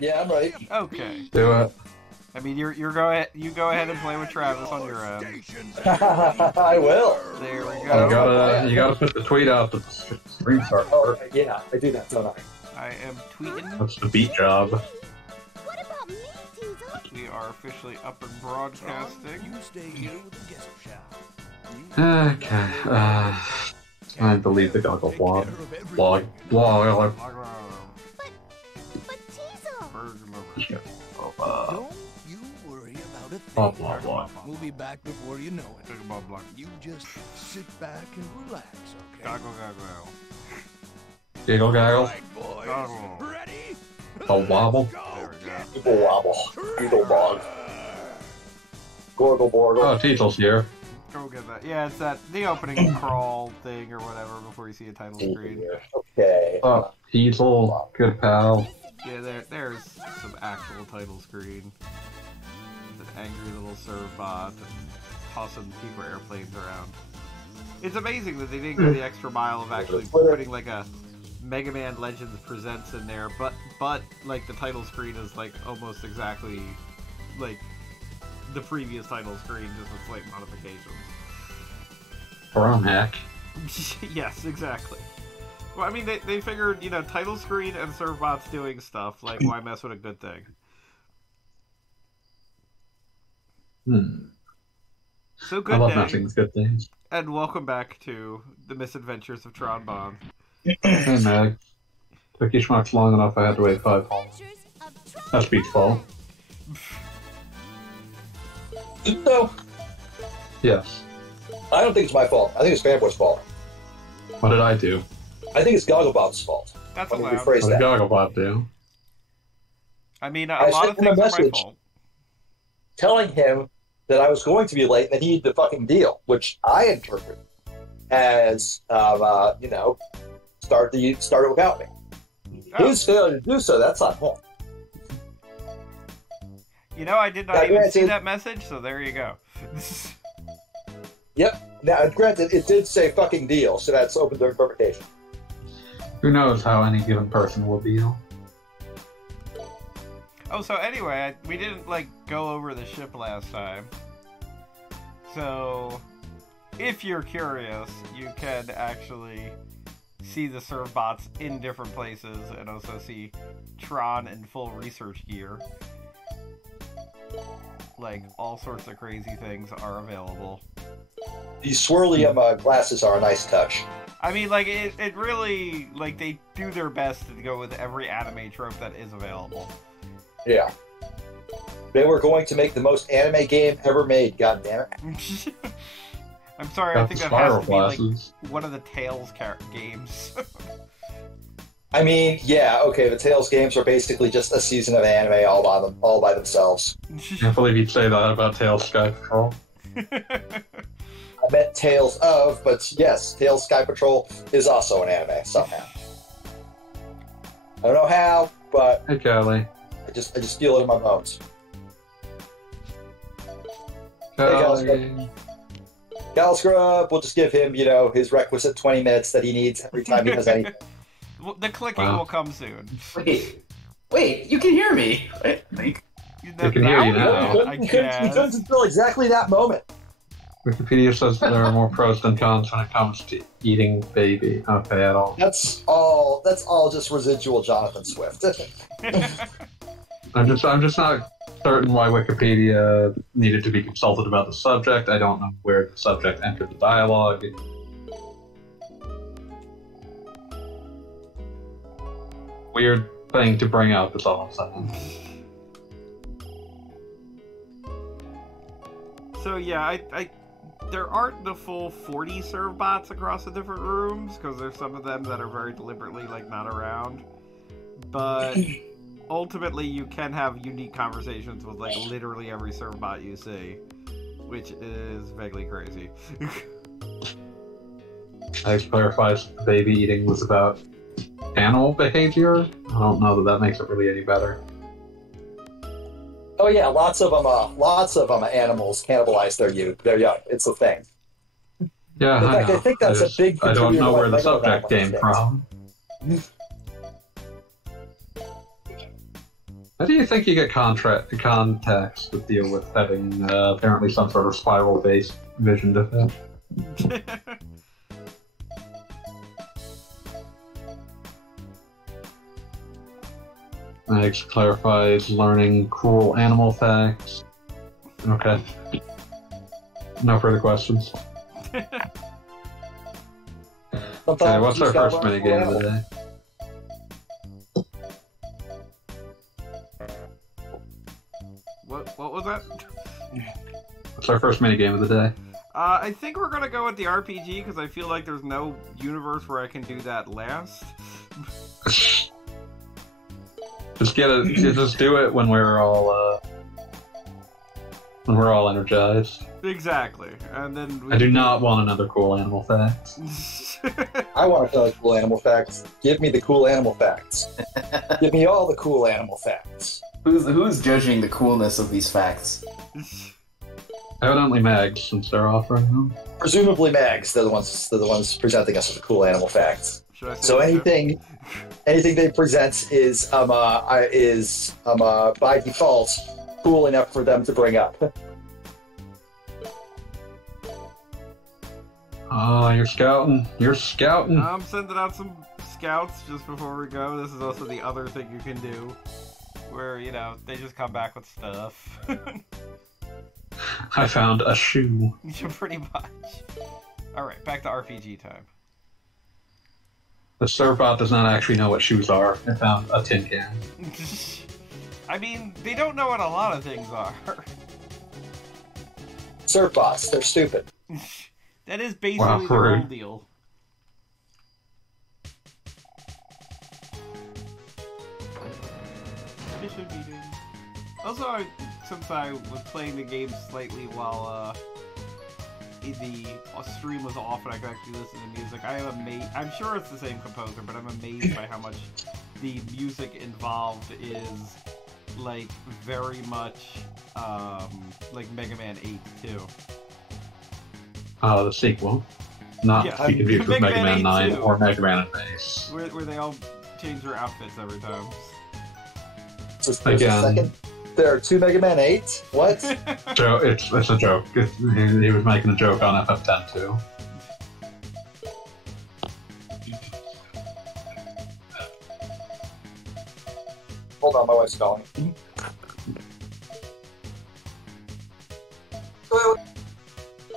Yeah, I'm ready. Okay. Do it. I mean, you go ahead and play with Travis on your own. I will. There we You go. gotta put the tweet out that the stream starts. Oh, yeah, I do that, don't I? I am tweeting. That's the beat job. What about me, Teasel? We are officially up and broadcasting. You stay here with the guest child. Okay. I believe the goggle blog. But Teasel. Don't you worry about a Blah thing. blah blah. We'll be back before you know it. Talk about block. You just sit back and relax, okay? Goggle, goggle. Giggle gaggle. Right, boys. Goggle. Ready? A wobble. There we go. Eagle wobble. Eagle bog. Gorgle borgle. Oh, Teetle's here. Go get that. Yeah, it's the opening crawl thing or whatever before you see a title screen. Okay. Oh, Teetle. Good pal. Yeah, there's some actual title screen. An angry little serve bot and tossing paper airplanes around. It's amazing that they didn't go the extra mile of actually putting like a Mega Man Legends Presents in there, but like the title screen is like almost exactly like the previous title screen, just with slight modifications. Brown hack. Yes, exactly. Well, I mean, they figured, you know, title screen and serve bots doing stuff, like, why mess with a good thing? So good I love day, messing with good things. and welcome back to the Misadventures of Tron Bonne. Hey Meg. Took you schmucks long enough I had to wait 5 hours. That's Beat's fault. No, Yes. I don't think it's my fault. I think it's Fanboy's fault. What did I do? I think it's Gogglebob's fault. That's Let me allowed. rephrase What did that. Gogglebot do? I mean, a I lot of sent him a things are my message. fault. Telling him that I was going to be late and that he needed the fucking deal, which I interpret as, you know, started without me. Oh, His failure to do so, that's on him. you know, I did not Yeah, even see granted- that message, so there you go. Yep. Now, granted, it did say fucking deal, so that's open to interpretation. Who knows how any given person will deal? Oh, so anyway, we didn't, like, go over the ship last time. So, if you're curious, you can actually see the serve bots in different places and also see Tron in full research gear. Like, all sorts of crazy things are available. These swirly glasses are a nice touch. I mean, like, it really, like, they do their best to go with every anime trope that is available. Yeah. They were going to make the most anime game ever made, goddammit. I'm sorry, I Got think the that has spiral to be, like, glasses. one of the Tales games. I mean, yeah, okay, the Tales games are basically just a season of anime all by themselves. I can't believe you'd say that about Tails Sky Patrol. I meant Tales of, but yes, Tales Sky Patrol is also an anime somehow. I don't know how, but Hey Callie. I just feel it in my bones. Callie. Gal Scrub, we'll just give him, you know, his requisite 20 minutes that he needs every time he does anything. Well, the clicking Wow. will come soon. Wait, you can hear me. Wait. They can hear you now. I He guess. couldn't until exactly that moment. Wikipedia says that there are more pros than cons when it comes to eating baby. Okay, at all. That's all just residual Jonathan Swift. I'm just not certain why Wikipedia needed to be consulted about the subject. I don't know where the subject entered the dialogue. Weird thing to bring up, is all I'm saying. So yeah, I there aren't the full 40 serve bots across the different rooms, because there's some of them that are very deliberately, like, not around. But ultimately, you can have unique conversations with, like, literally every serve bot you see, which is vaguely crazy. I clarifies that the baby eating was about animal behavior. I don't know that makes it really any better. Oh yeah, lots of them animals cannibalize their young. It's a thing. Yeah, In fact, I think that's a big I don't know where the contributor to subject came things. from. How do you think you get contacts to deal with having apparently some sort of spiral-based vision defect? Max clarifies learning cool animal facts. Okay. No further questions. Okay, what's our first minigame of the day? What was that? What's our first minigame of the day? I think we're gonna go with the RPG because I feel like there's no universe where I can do that last. Just do it when we're all energized. Exactly, and then I do not want another cool animal fact. I want to know the cool animal facts. Give me the cool animal facts. Give me all the cool animal facts. Who's judging the coolness of these facts? Evidently Mags, since they're offering them. Presumably Mags. They're the ones presenting us with the cool animal facts. So anything they present is by default cool enough for them to bring up. Oh, you're scouting. You're scouting. I'm sending out some scouts just before we go. This is also the other thing you can do, where, you know, they just come back with stuff. I found a shoe. Pretty much. Alright, back to RPG time. The Servbot does not actually know what shoes are. I found a tin can. I mean, they don't know what a lot of things are. Surfbots, they're stupid. That is basically the whole deal. Mission meeting. Also, since I was playing the game slightly while the stream was off and I could actually listen to music, I am amazed. I'm sure it's the same composer, but I'm amazed by how much the music involved is like very much like Mega Man 8 too. The sequel. Not to be confused with Mega Man 9 too. or Mega Man and Base. Where they all change their outfits every time. Just a second. There are two Mega Man 8? What? It's a joke. He was making a joke on FF10 too. Hold on, my wife's calling.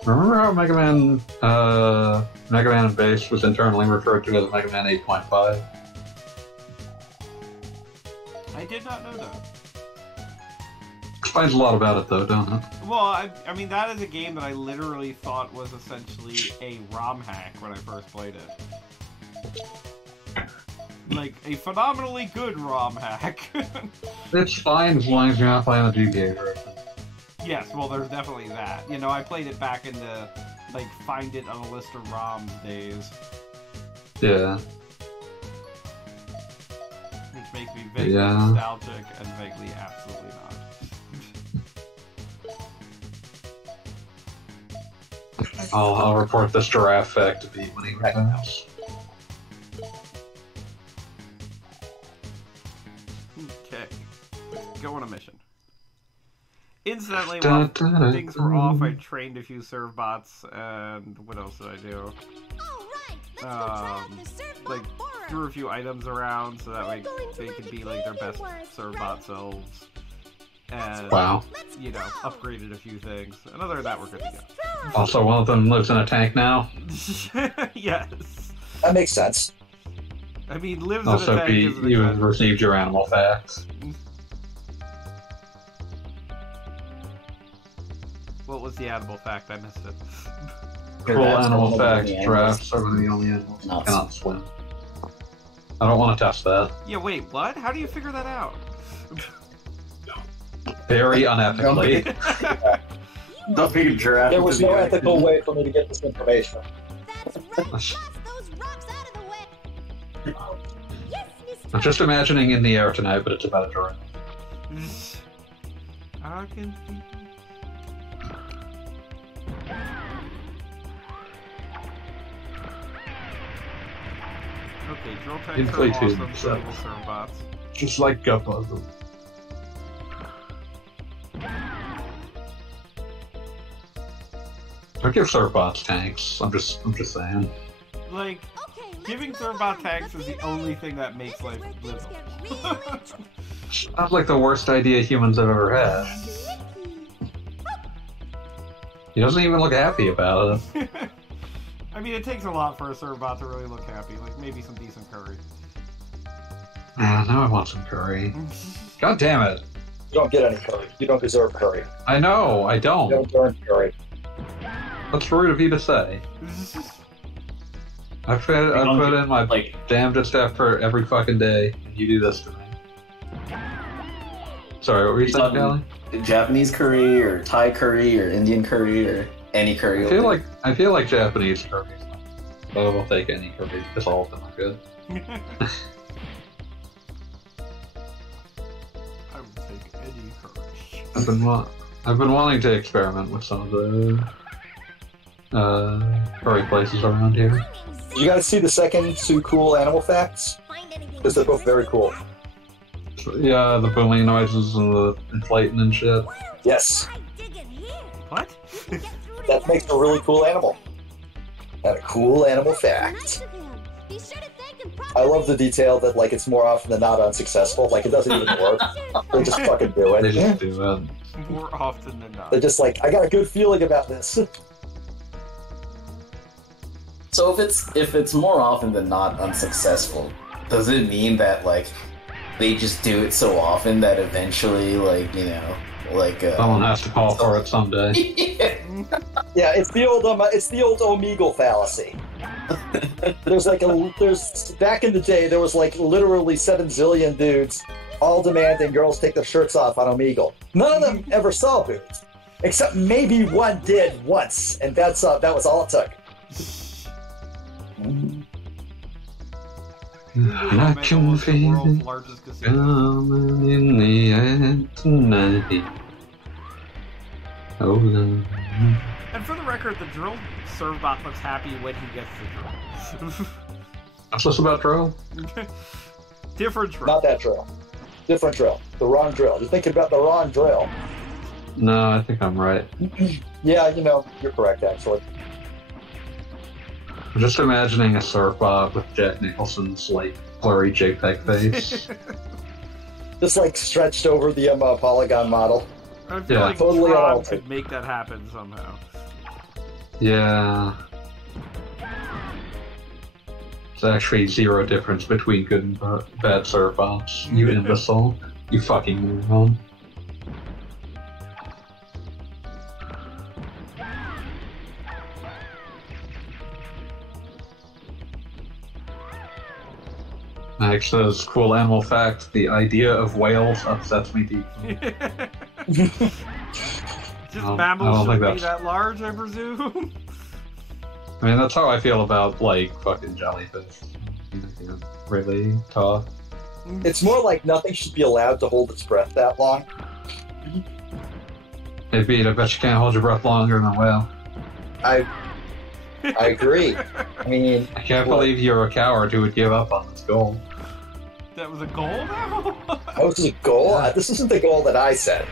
Remember how Mega Man and Base was internally referred to as Mega Man 8.5? I did not know that. Explains a lot about it though, don't it? Well, I mean, that is a game that I literally thought was essentially a ROM hack when I first played it. Like, a phenomenally good ROM hack. It's fine as long as you're not playing the GBA version. Yes, well, there's definitely that. You know, I played it back in the, like, find it on a list of ROMs days. Yeah. Which makes me vaguely nostalgic and vaguely absolutely not. I'll report this giraffe fact to Pete when he returns. Okay. Let's go on a mission. Incidentally, while things were off, I trained a few Servbots, and what else did I do? Like, threw a few items around so that way they could be like their best Servbot selves. And, you know, upgraded a few things. And other than that, we're good to go. Also, one of them lives in a tank now. Yes. That makes sense. I mean, lives also, in a tank Pete, you received your animal facts. What was the animal fact? I missed it. Cool animal fact, giraffes are one of the only animals that cannot swim. I don't want to test that. Yeah, wait, what? How do you figure that out? Very unethically. Don't think a giraffe. There was no ethical way for me to get this information. I'm just imagining In the Air Tonight, but it's about a giraffe. I can see. Okay, drill tanks are awesome, so will serve bots. Just like gut puzzles. Don't give Surfbots tanks. I'm just saying. Like, Okay, giving Thurbot tanks is the only thing that makes life livable. Sounds like the worst idea humans have ever had. He doesn't even look happy about it. I mean, it takes a lot for a Cerbot to really look happy. Like, maybe some decent curry. Now I want some curry. God damn it. You don't get any curry. You don't deserve curry. I know, I You don't. don't earn curry. What's rude of you to say? I put in my damnedest effort every fucking day, and you do this to me. Sorry, what were you saying, Callie? Japanese curry, or Thai curry, or Indian curry, or any curry. I feel like Japanese curry. So I will take any curry because all of them are good. I would take any curry. I've been wanting to experiment with some of the curry places around here. You gotta see the second two cool animal facts, because they're both very cool. Yeah, the booming noises and the inflating and shit. Yes, What? that makes a really cool animal. And a cool animal fact. I love the detail that, like, it's more often than not unsuccessful. Like, it doesn't even work. They just fucking do it. They just do it. More often than not. They're just like, I got a good feeling about this. So if it's more often than not unsuccessful, does it mean that like they just do it so often that eventually, like, you know, like Someone has to call for it someday. Yeah, it's the old Omegle fallacy. There's back in the day there was like literally 7 zillion dudes all demanding girls take their shirts off on Omegle. None of them ever saw boobs, except maybe one did once, and that was all it took. I can feel it coming in the air tonight. Oh, no. And for the record, the drill Cerbot looks happy when he gets the drill. What's this about drill? Different drill. Not that drill. Different drill. The wrong drill. You're thinking about the wrong drill. No, I think I'm right. Yeah, you know, you're correct, actually. I'm just imagining a Surfbot with Jack Nicholson's, like, blurry JPEG face. Just like stretched over the polygon model. I feel Yeah. like Totally Tron unaltered. could make that happen somehow. Yeah. There's actually zero difference between good and bad Surfbots. You imbecile. You fucking moron. Max says, cool animal fact, the idea of whales upsets me deeply. Just I mammals don't think shouldn't be that's- that large, I presume. I mean, that's how I feel about, like, fucking jellyfish. You can't really talk. It's more like nothing should be allowed to hold its breath that long. Hey, Pete, I bet you can't hold your breath longer than a whale. I agree. I mean, I can't believe you're a coward who would give up on this goal. That was a goal now? that was a goal. This isn't the goal that I set.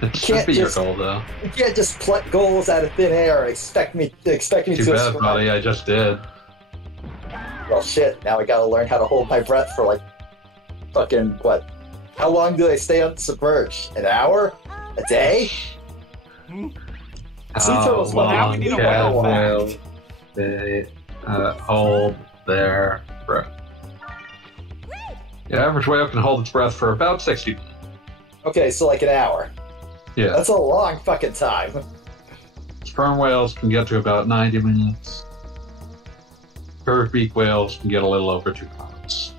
It should can't be your just- goal, though. You can't just pluck goals out of thin air and expect me Too to bad, ascribe. buddy, I just did. Well, shit. Now I gotta learn how to hold my breath for like fucking what? How long do they stay unsubmerged? An hour? A day? Sea turtles well, now we need a whale whales fact. they hold their breath? The average whale can hold its breath for about 60 minutes. Okay, so like an hour. Yeah. That's a long fucking time. Sperm whales can get to about 90 minutes. Curved beak whales can get a little over 2 minutes.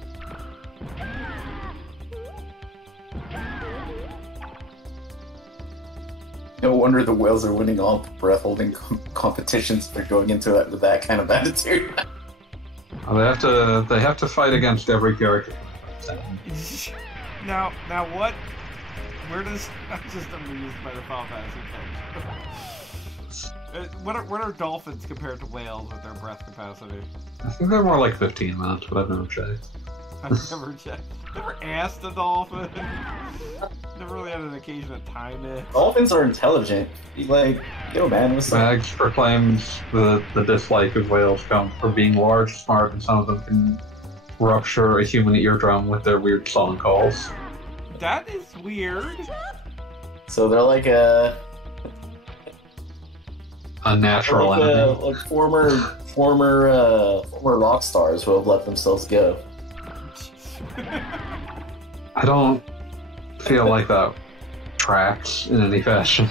No wonder the whales are winning all breath holding competitions. They're going into it with that kind of attitude. They have to fight against every character. Now what? Where does... I'm just amused by the Final Fantasy thing. What are dolphins compared to whales with their breath capacity? I think they're more like 15 minutes, but I've never checked. I've never checked. Never asked a dolphin. Never really had an occasion to time it. Dolphins are intelligent. He's like, yo man, what's up? Mags proclaims the dislike of whales comes from being large, smart, and some of them can rupture a human eardrum with their weird song calls. That is weird. So they're like a Unnatural enemy. like former rock stars who have let themselves go. I don't feel like that tracks in any fashion.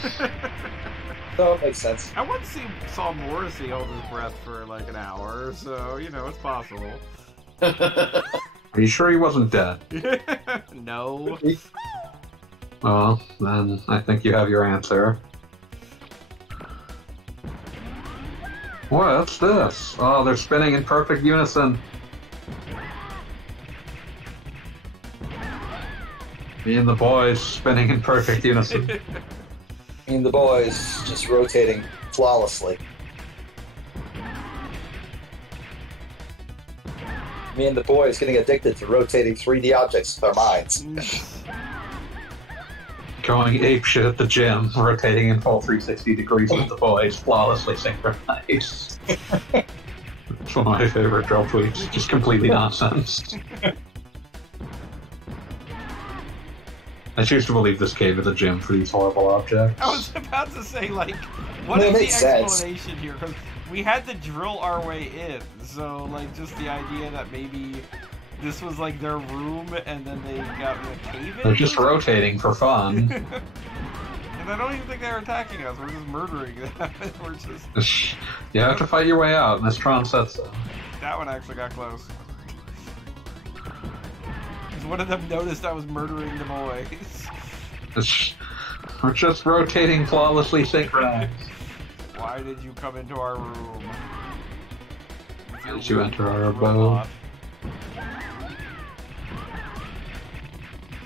No, it makes sense. I once saw Morrissey hold his breath for like an hour, so you know it's possible. Are you sure he wasn't dead? No. Well, then I think you have your answer. What's this? Oh, they're spinning in perfect unison. Me and the boys spinning in perfect unison. Me and the boys just rotating flawlessly. Me and the boys getting addicted to rotating 3D objects with our minds. Going apeshit at the gym, rotating in full 360 degrees with the boys, flawlessly synchronized. It's one of my favorite drill tweets. Just completely nonsense. I choose to believe this cave is a gym for these horrible objects. I was about to say, like, what That is the makes sense. explanation here? Because we had to drill our way in, so, like, just the idea that maybe this was, like, their room, and then they got in a cave in? They're just rotating for fun. And I don't even think they're attacking us, we're just murdering them. We're just... You have to fight your way out, Miss Tron said so. That one actually got close. Because one of them noticed I was murdering the boys. We're just rotating flawlessly synchronized. Why did you come into our room? Why did you enter our abode?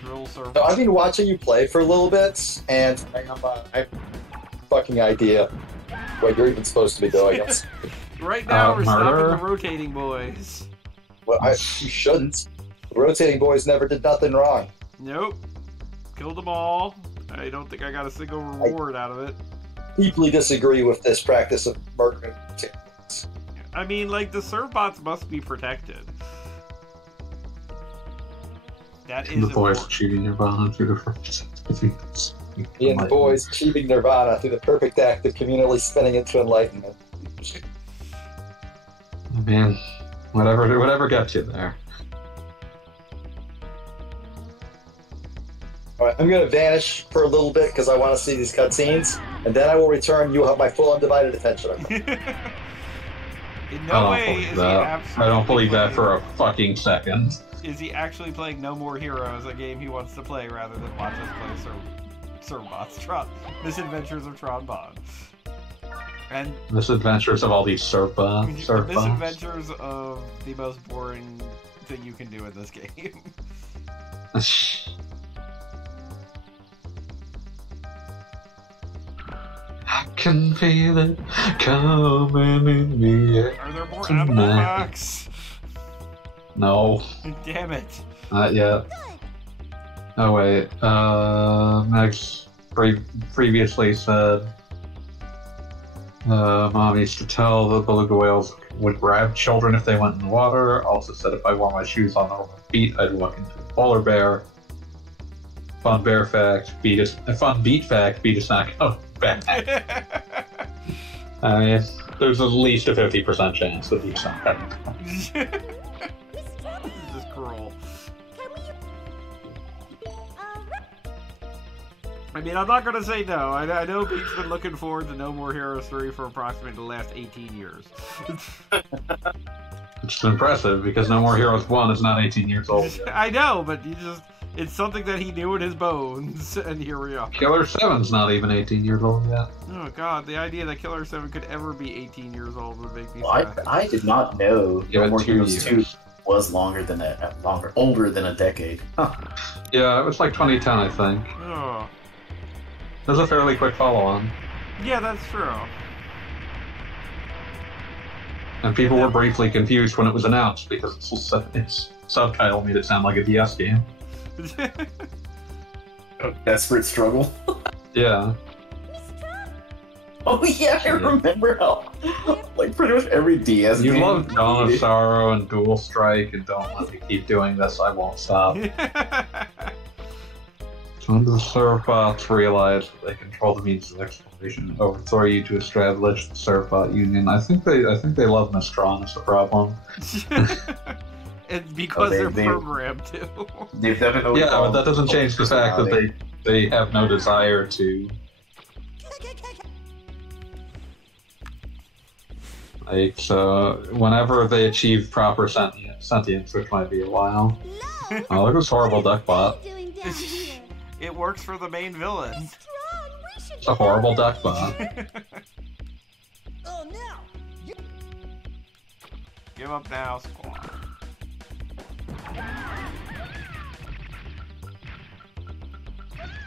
Drill surf. So I've been watching you play for a little bit, and I have fucking idea what you're even supposed to be doing. Right now, we're murder? stopping the rotating boys. Well, you shouldn't. The rotating boys never did nothing wrong. Nope. Killed them all. I don't think I got a single reward out of it. Deeply disagree with this practice of murdering. I mean, like, the serve bots must be protected. That is The boys important. achieving Nirvana through the first. Me and the boys achieving nirvana through the perfect act of communally spinning into enlightenment. Man, whatever got you there. Alright, I'm gonna vanish for a little bit because I want to see these cutscenes, and then I will return. You will have my full undivided attention. In no way is he absolutely I don't believe that playing- for a fucking second. Is he actually playing No More Heroes, a game he wants to play, rather than watch us play Servbots, Misadventures of Tron Bonne. And Misadventures of all these surf bombs. Misadventures of the most boring thing you can do in this game. I can feel it coming in the air. Are there more animal facts? No, Damn it. not yet. Oh wait, Max previously said Mom used to tell the beluga whales would grab children if they went in the water. Also said if I wore my shoes on the wrong feet, I'd walk into a polar bear. Fun bear fact, fun beat fact, beat is not going back. I mean, there's at least a 50% chance that beat's not coming back. This is cruel. I mean, I'm not gonna say no. I know Pete's been looking forward to No More Heroes 3 for approximately the last 18 years. Which is impressive, because No More Heroes 1 is not 18 years old yet. I know, but it's something that he knew in his bones, and here we are. Killer 7's not even 18 years old yet. Oh god, the idea that Killer 7 could ever be 18 years old would make me Well, sad. I did not know Yeah, No More 2 Heroes years. 2 was older than a decade. Huh. Yeah, it was like 2010, I think. Oh. It was a fairly quick follow-on. Yeah, that's true. And people were briefly confused when it was announced, because it's subtitle made it sound like a DS game. Desperate struggle. Yeah. Oh yeah, I remember how like pretty much every DS You game. love Dawn of Sorrow and Dual Strike, and don't let me keep doing this, I won't stop. When the Servbots realize that they control the means of exploration and overthrow you to establish the Servbot Union, I think they love Miss Tron is the problem. It's because they're programmed to. They've definitely. Yeah, but that doesn't change the fact that they have no desire to. Like, so, whenever they achieve proper sentience, which might be a while. Oh, look at this horrible duckbot. It works for the main villain. It's a horrible duckbot. Oh no! Give up now, squad.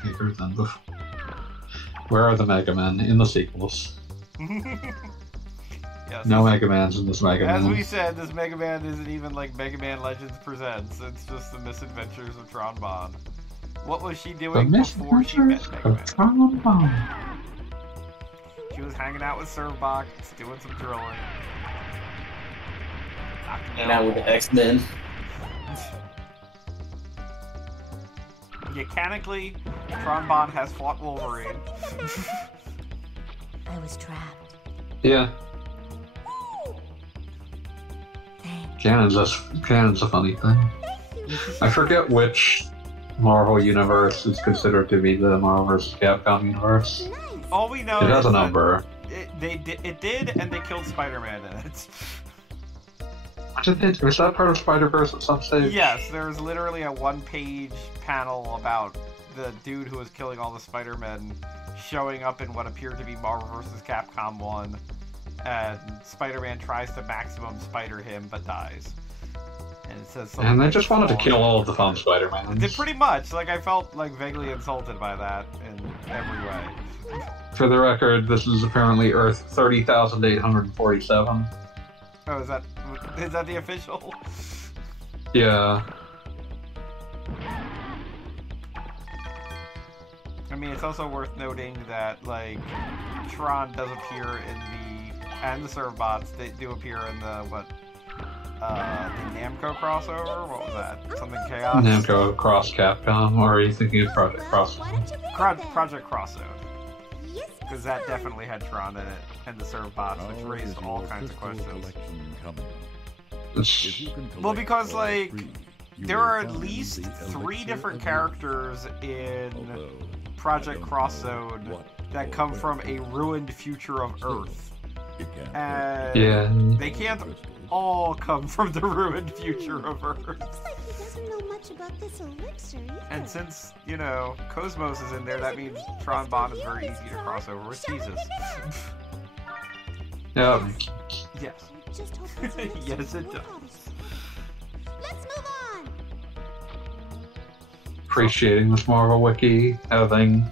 Bigger than before. Where are the Mega Men in the sequels? Yes, No Mega Mans in this Mega as Man. we said, this Mega Man isn't even like Mega Man Legends Presents. It's just the Misadventures of Tron Bonne. What was she The doing before she met Misadventures Mega of Man? Tron Bonne. She was hanging out with Servbox, doing some drilling. And out with the X-Men. Mechanically, Tron Bonne has fought Wolverine. I was trapped. Yeah, canon's a funny thing. I forget which Marvel universe is considered to be the Marvel vs. Capcom universe. All we know It has is a that number. it did, and they killed Spider-Man in it. Was that part of Spider-Verse at some stage? Yes, there was literally a one-page panel about the dude who was killing all the Spider-Men showing up in what appeared to be Marvel vs. Capcom 1, and Spider-Man tries to maximum spider him, but dies. And it says something And they like, just wanted to "Oh." kill all of the fun Spider-Mans. Did pretty much. Like, I felt, like, vaguely insulted by that in every way. For the record, this is apparently Earth 30,847. Oh, is that the official? Yeah. I mean, it's also worth noting that, like, Tron does appear in and the Servbots, they do appear in the Namco crossover? What was that? Something Chaos? Namco Cross Capcom, or are you thinking of Project Crossover? Project Crossover. Because that definitely had Tron in it, and the Servbots, which raised all kinds of questions. Well, because, like, there are at least 3 different characters in Project Crossode that come from a ruined future of Earth. And they can't all come from the ruined future of Earth. Looks like he doesn't know much about this elixir either. And since, you know, Cosmos is in there, that means Tron Bonne is very easy to cross over with Jesus. Yeah. I Yes. just hope this elixir Yes, it will does. help us. Let's move on. Appreciating this Marvel Wiki having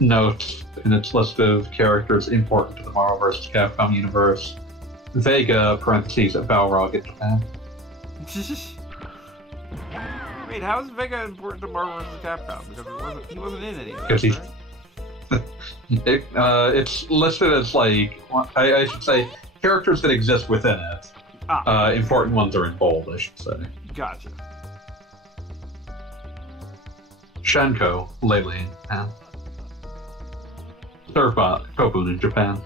notes in its list of characters important to the Marvel vs. Capcom universe. Vega, parentheses, at Balrog in Japan. Wait, how is Vega important to Marvel vs. Capcom? Because he wasn't in any of Because this, he's- right? It's listed as, like, I should say, characters that exist within it. Important ones are in bold, I should say. Gotcha. Shenko, Lele in Japan. Servbot, Kobun in Japan.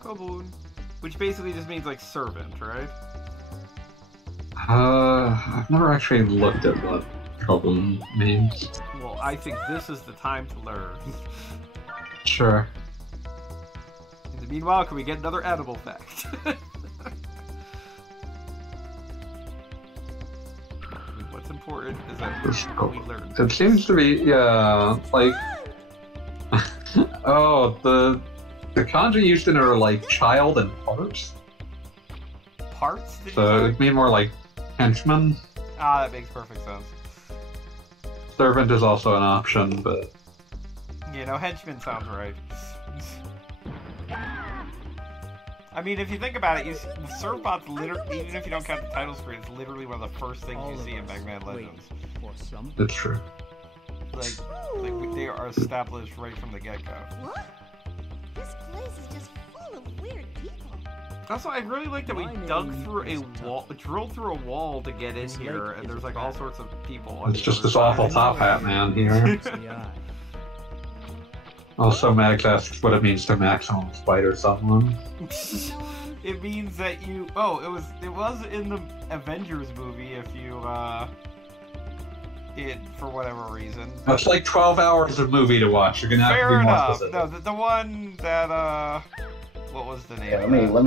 Kobun. Which basically just means, like, servant, right? I've never actually looked at what Kobun means. Well, I think this is the time to learn. Sure. In the meanwhile, can we get another edible fact? What's important is that we learn. It seems to be, yeah, like... oh, the kanji used in it are, like, child and parts. Parts? Did you So say? it'd mean more like henchman. Ah, that makes perfect sense. Servant is also an option, but... You know, henchman sounds right. I mean, if you think about it, Servbot's literally, even if you don't count the title screen, it's literally one of the first things you see in Mega Man Legends. That's true. Like they are established right from the get-go. What? This place is just full of weird people. Also, I really like that we dug through a wall, drilled through a wall to get in here, and there's like all sorts of people. It's just this awful top hat man here. Also, Max asks what it means to maximum spider someone. It means that you. Oh, it was in the Avengers movie. If you for whatever reason. That's like 12 hours of movie to watch. You're gonna have Fair to be more enough. specific. No, the one that what was the name? Yeah, of let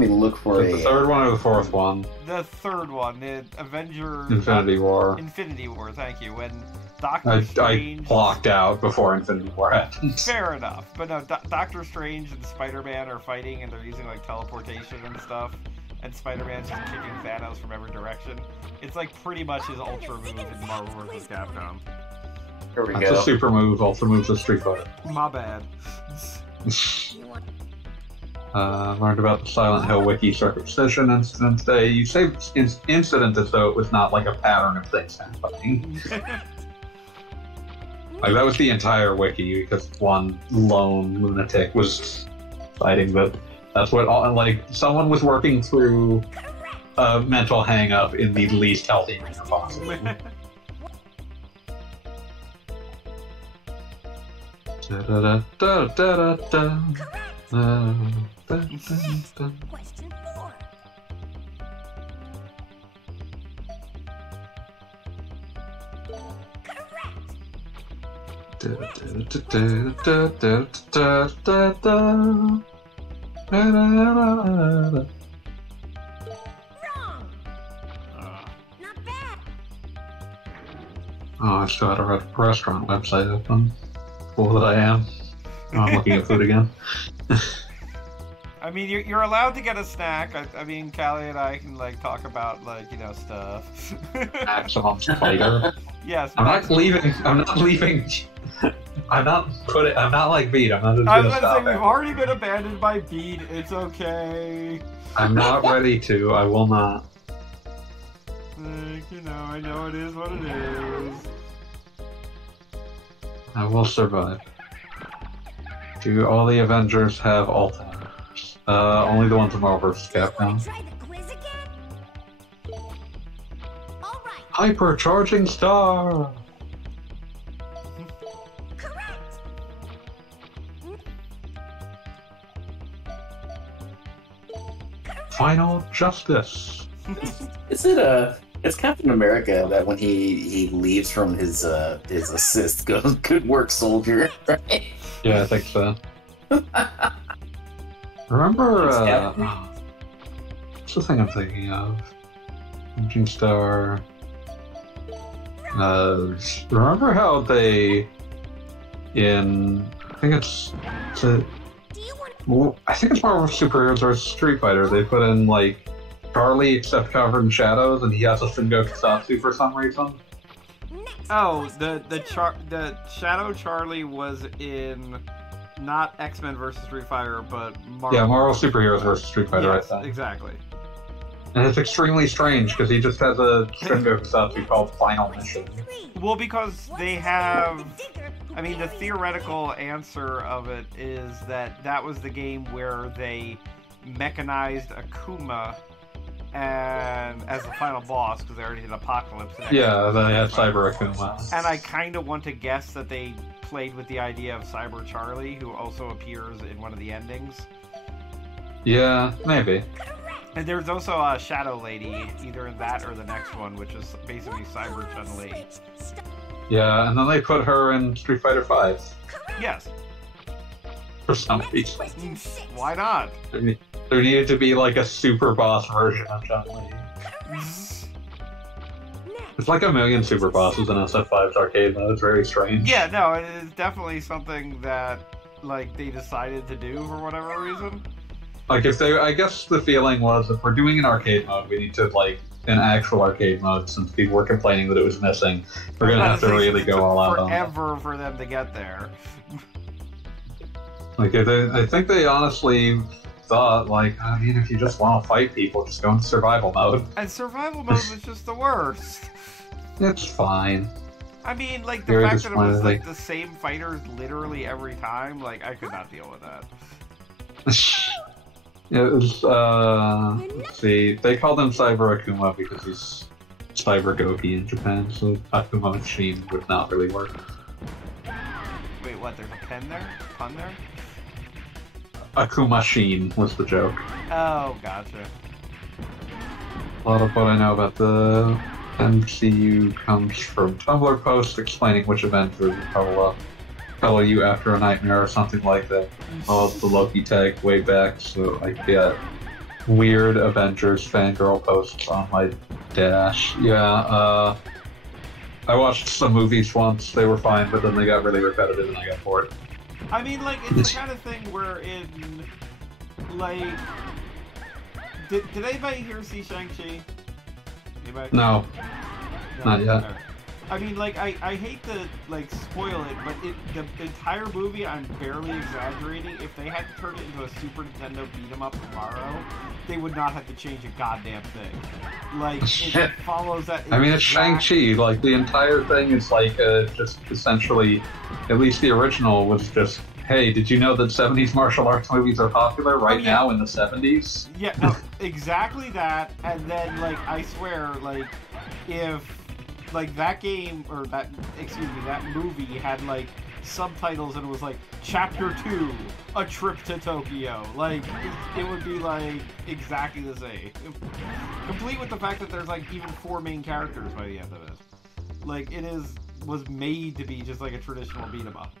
me look for The third one or the fourth one? the third one, the Avengers Infinity War. Infinity War. Thank you. When Doctor I Strange. blocked out before Infinity War happened. Fair enough, but no, Doctor Strange and Spider-Man are fighting, and they're using like teleportation and stuff, and Spider-Man's just kicking Thanos from every direction. It's like pretty much his ultra move in Marvel vs. Capcom. Here we That's go. a super move. Ultra moves of Street Fighter. My bad. Learned about the Silent Hill Wiki circumcision incident today. You say incident as though it was not like a pattern of things happening. Like that was the entire wiki because one lone lunatic was fighting, but that's what like someone was working through a mental hang-up in the least healthy manner possible. Question 4. Wrong. Not bad. Oh, I still had a restaurant website open. Fool that I am. Oh, I'm looking at food again. I mean, you're allowed to get a snack. I mean, Callie and I can like talk about like stuff. Maximum spider. Yes. I'm not leaving. I'm not leaving. I'm not like Beat. I'm not just I was gonna gonna say stop we've it. already been abandoned by Beat. It's okay. I'm not ready to. I will not. Like, I know it is what it is. I will survive. Do all the Avengers have Alzheimer's? Only the ones in Marvel vs. Capcom. Try the quiz again? All right. Hypercharging star. Correct. Final justice. Is it it's Captain America that when he leaves from his assist goes, "Good work, soldier," right? Yeah, I think so. Remember, Captain. what's the thing I'm thinking of? Charging star. Remember how they I think it's Do you want well, I think it's Marvel Superheroes or Street Fighter. They put in like Charlie except covered in shadows, and he has a Shingo Kusatsu for some reason. next? Oh, the Shadow Charlie was in not X-Men versus Street Fighter, but Marvel. Yeah, Marvel Superheroes versus Street Fighter. Yes, I think. exactly. And it's extremely strange because he just has a Shingo Kusatsu called Final Mission. Well, because they have. I mean, the theoretical answer of it is that was the game where they mechanized Akuma and as the final boss because they already did Apocalypse. And Yeah, they had Cyber Akuma. And I kind of want to guess that they played with the idea of Cyber Charlie, who also appears in one of the endings. Yeah, maybe. And there's also a Shadow Lady, either in that or the next one, which is basically Cyber Chun-Li. Yeah, and then they put her in Street Fighter V Yes. for some reason. Why not? There needed to be like a super boss version of Chun-Li. It's like a million super bosses in SF5's arcade mode. It's very strange. Yeah, no, it is definitely something that like they decided to do for whatever reason. Like I guess the feeling was if we're doing an arcade mode, we need to like an actual arcade mode since people were complaining that it was missing. We're gonna have to really go all out on it. Forever for them to get there. Like I think they honestly thought, like, I mean, if you just want to fight people, just go into survival mode. And survival mode was just the worst. It's fine. I mean, like, the Very fact that it was, like, disappointing. the same fighters literally every time, like, I could not deal with that. It was, let's see, they called him Cyber Akuma because he's Cyber Goki in Japan, so Akuma Machine would not really work. Wait, what, there's a pen there? Pun there? Akuma Sheen was the joke. Oh, gotcha. A lot of what I know about the MCU comes from Tumblr posts explaining which Avengers will follow you after a nightmare or something like that. All the Loki tag way back, so I get weird Avengers fangirl posts on my dash. Yeah, I watched some movies once, they were fine, but then they got really repetitive and I got bored. I mean, like, it's the kind of thing where in, like... Did anybody here see Shang-Chi? Anybody? No, not yet. Alright. I mean, like, I hate to, like, spoil it, but the entire movie, I'm barely exaggerating. If they had to turn it into a Super Nintendo beat-em-up tomorrow, they would not have to change a goddamn thing. Like, it follows that... I mean, it's Shang-Chi, like, the entire thing is, like, just essentially, at least the original was just, hey, did you know that 70s martial arts movies are popular right now in the 70s? Yeah, no, exactly that, and then, like, I swear, like, if... like that game, or that, excuse me, that movie had like subtitles and it was like Chapter 2, A Trip to Tokyo. Like, it would be like exactly the same. Complete with the fact that there's like even 4 main characters by the end of it. Like, was made to be just like a traditional beat 'em up.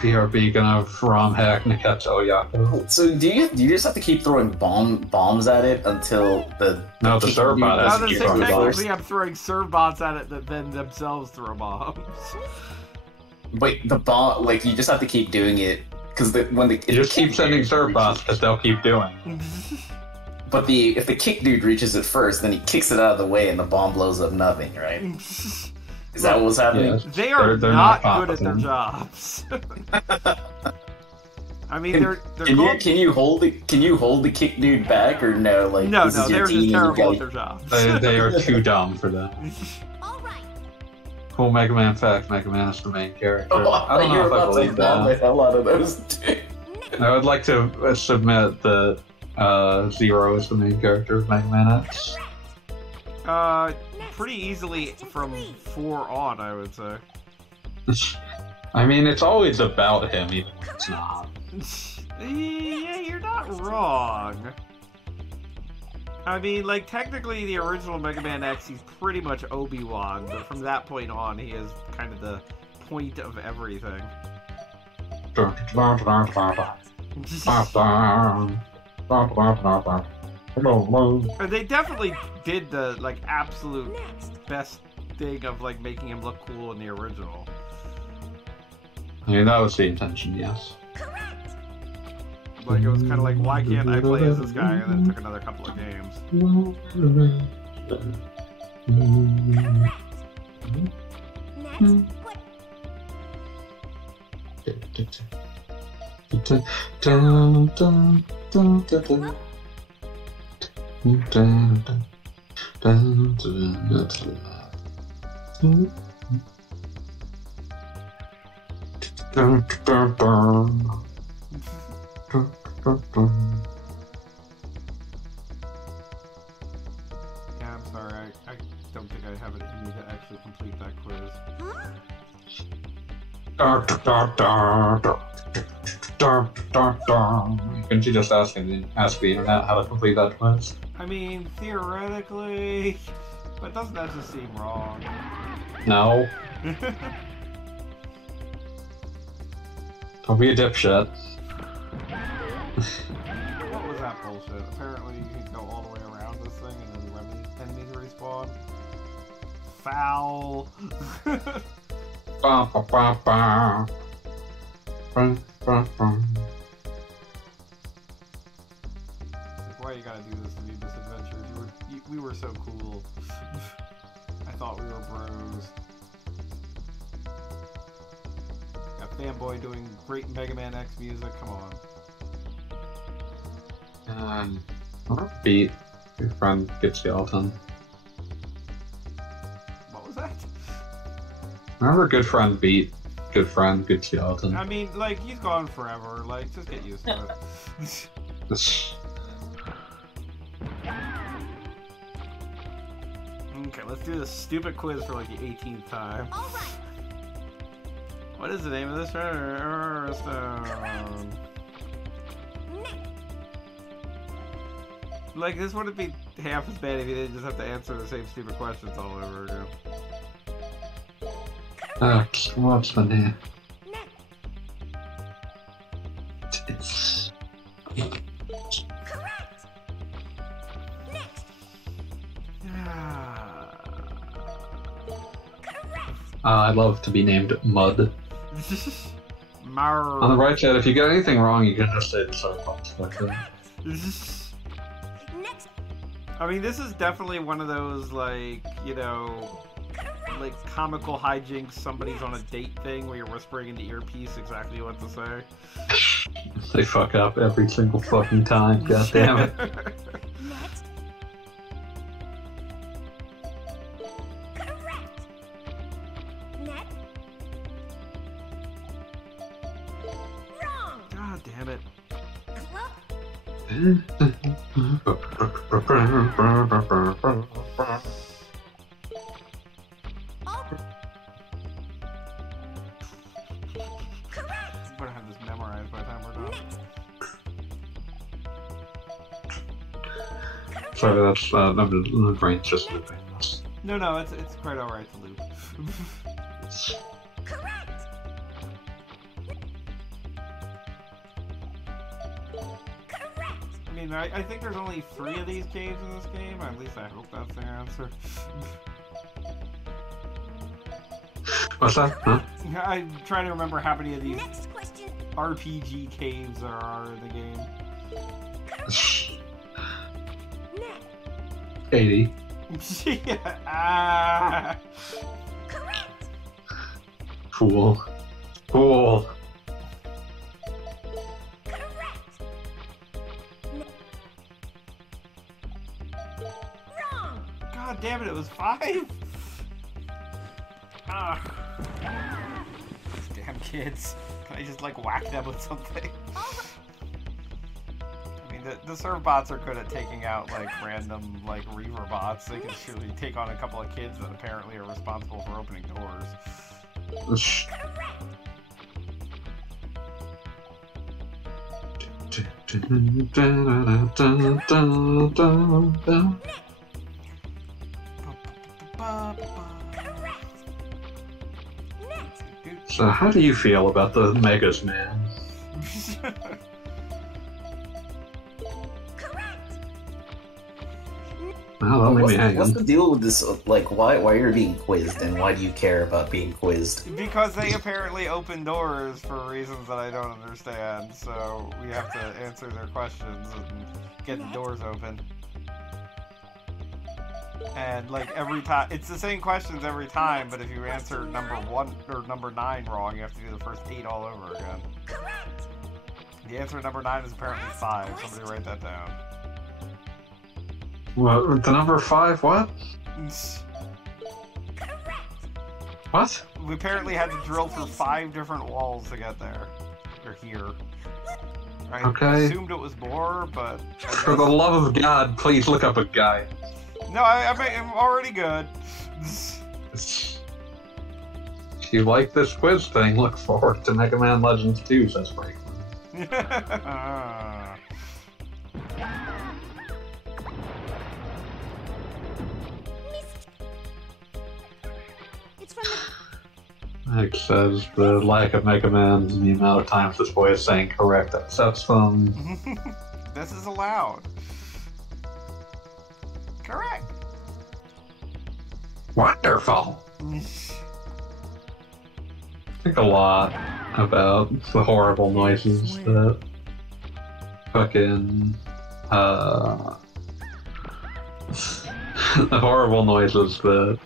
DRB gonna ROM hack Niketsu Oyako. So do you just have to keep throwing bombs at it until the serve bot I has was to gonna keep say, throwing technically I'm throwing serve bots at it that then themselves throw bombs. But the bomb, like, you just have to keep doing it because You just keep sending serve bots because they'll keep doing. But if the kick dude reaches it first, then he kicks it out of the way and the bomb blows up nothing, right? Is that what's happening? Yes. They are They're not not good at their competent. jobs. I mean, they're Can you hold the kick dude back or no? Like, no, this is your they're team, just you terrible gotta- at their jobs. They are too dumb for that. All right. Cool Mega Man fact, Mega Man is the main character. Oh, I don't know you're if I about to believe bomb the that. hell out of those two. I would like to submit that Zero is the main character of Mega Man X. Pretty easily from 4 on, I would say. I mean, it's always about him, even when it's not. Yeah, you're not wrong. I mean, like, technically the original Mega Man X, he's pretty much Obi-Wan, but from that point on, he is kind of the point of everything. They definitely did the, like, absolute best thing of, like, making him look cool in the original. I mean, that was the intention, yes. Like, it was kind of like, why can't I play as this guy? And then it took another couple of games. Yeah, I'm sorry. I don't think I have it in me to actually complete that quiz. Couldn't you just ask the internet how to complete that quiz? I mean, theoretically, but doesn't that just seem wrong? No. Don't be a dipshit. What was that bullshit? Apparently you can go all the way around this thing and then enemies respawn. Foul! Ba, ba, ba, ba. Ba, ba, ba. Like, why you gotta do this to me, Misadventures? We were so cool. I thought we were bros. Got Fanboy doing great Mega Man X music, come on. Beat. Your friend gets skeleton. What was that? Remember good friend beat. Good friend, good skeleton. I mean, like, he's gone forever. Like, just get used to it. Okay, let's do this stupid quiz for like the 18th time. All right. What is the name of this stone? Like, this wouldn't be half as bad if you didn't just have to answer the same stupid questions all over again. What's the name? Correct. Next. I love to be named Mud. Mar. On the right side, if you get anything wrong, you can just say the circles. Like that. Next. I mean, this is definitely one of those, like, you know, like comical hijinks, somebody's on a date thing where you're whispering in the earpiece exactly what to say. They fuck up every single fucking time, god damn it. Next. Correct. Next. Wrong. God damn it. Correct. I'm gonna have this memorized by the time we're done. Next. Sorry, that's the brain's just looping. No, it's quite alright to loop. Correct. Correct. I mean, I think there's only 3 of these caves in this game. At least I hope that's the answer. What's that? Huh? I'm trying to remember how many of these Next question. RPG caves there are in the game. Next. 80. Yeah. Ah. Correct. Fool. Fool. Correct. Wrong. God damn it was 5? Ah. These damn kids. Can I just, like, whack them with something? I mean, the serve bots are good at taking out, like, random, like, reaver bots. They can surely take on a couple of kids that apparently are responsible for opening doors. So, how do you feel about the Megas, man? Well, don't leave me hanging. What's the deal with this? Like, why you're being quizzed, and why do you care about being quizzed? Because they apparently open doors for reasons that I don't understand, so we have to answer their questions and get the doors open. And, like, every time, it's the same questions every time, but if you answer number 1 or number 9 wrong, you have to do the first 8 all over again. The answer to number 9 is apparently 5. Somebody write that down. What? The number 5? What? What? We apparently had to drill through 5 different walls to get there. Or here. I Okay. assumed it was more, but... For the love of God, please look up a guide. No, I'm already good. If you like this quiz thing, look forward to Mega Man Legends 2, says Franklin. It's from the... It says the lack of Mega Man and the amount of times this boy is saying correct upsets them. This is allowed. Correct. Wonderful! I think a lot about the horrible noises that fucking the horrible noises that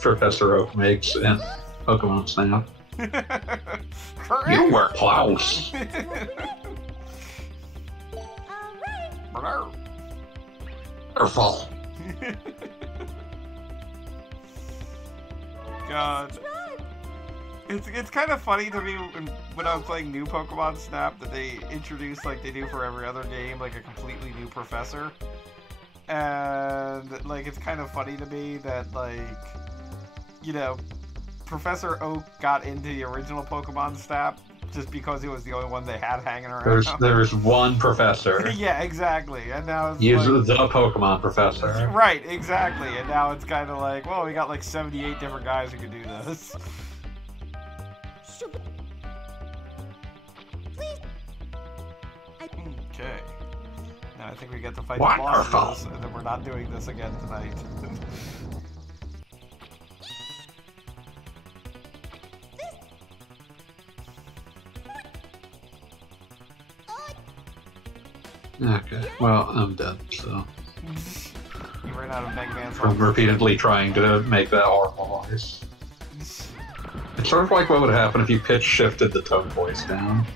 Professor Oak makes in Pokemon Snap. Correct. You were close. Careful. God. It's kind of funny to me when I'm playing new Pokemon Snap that they introduce, like they do for every other game, like a completely new professor. And, like, it's kind of funny to me that, like, you know, Professor Oak got into the original Pokemon Snap just because he was the only one they had hanging around. There's one professor. Yeah, exactly. And now it's He's like, the Pokemon professor. Right, exactly. And now it's kind of like, well, we got like 78 different guys who can do this. Okay. Now I think we get to fight the bosses, and then we're not doing this again tonight. Okay, well, I'm dead, so... You ran out of Mega Man From repeatedly trying to make that horrible voice. It's sort of like what would happen if you pitch shifted the tone voice down.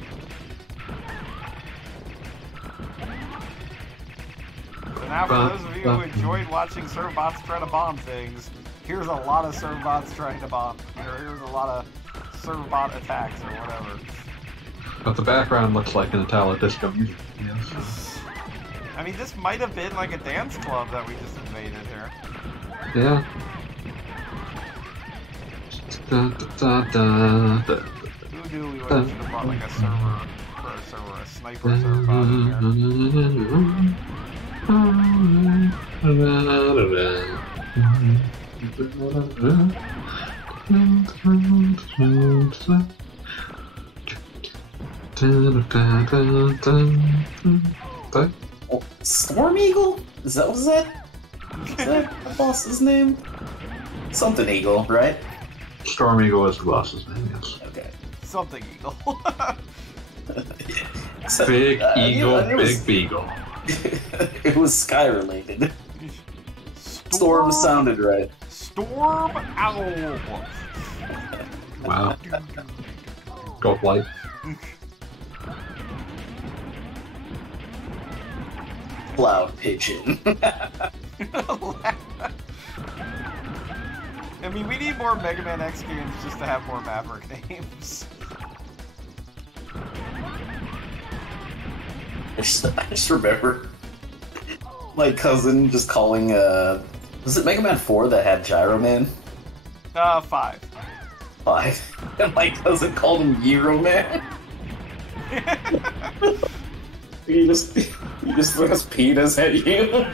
So now for those of you who enjoyed watching Servbots try to bomb things, here's a lot of Servbots trying to bomb. Here's a lot of Servbot attacks or whatever. But the background looks like an Italo disco music. Yes. I mean, this might have been like a dance club that we just invaded here. Yeah. Who knew we would have brought like a server, or a sniper Servbot here. Oh, Storm Eagle? Is that was that? Is that the boss's name? Something Eagle, right? Storm Eagle is the boss's name, yes. Okay. Something Eagle. Big Eagle, Big Beagle. It was Sky related. Storm sounded right. Storm Owl. Wow. Go light. Cloud Pigeon. I mean, we need more Mega Man X games just to have more Maverick names. I just remember my cousin just calling, was it Mega Man 4 that had Gyro Man? 5. 5. And my cousin called him Gyro Man. He just throws penis at you.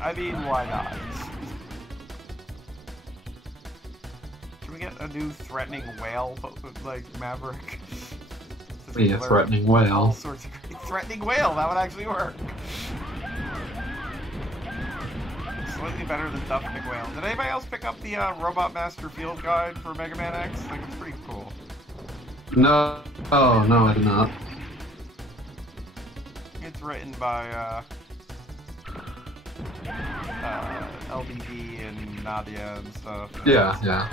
I mean, why not? Can we get a new threatening whale, like Maverick? Yeah, threatening All whale. sorts of great threatening whale. That would actually work. Slightly better than Duff McWhale. Did anybody else pick up the Robot Master Field Guide for Mega Man X? I think it's pretty cool. No. Oh, no, I did not. It's written by LBD and Nadia and stuff. And Yeah, yeah.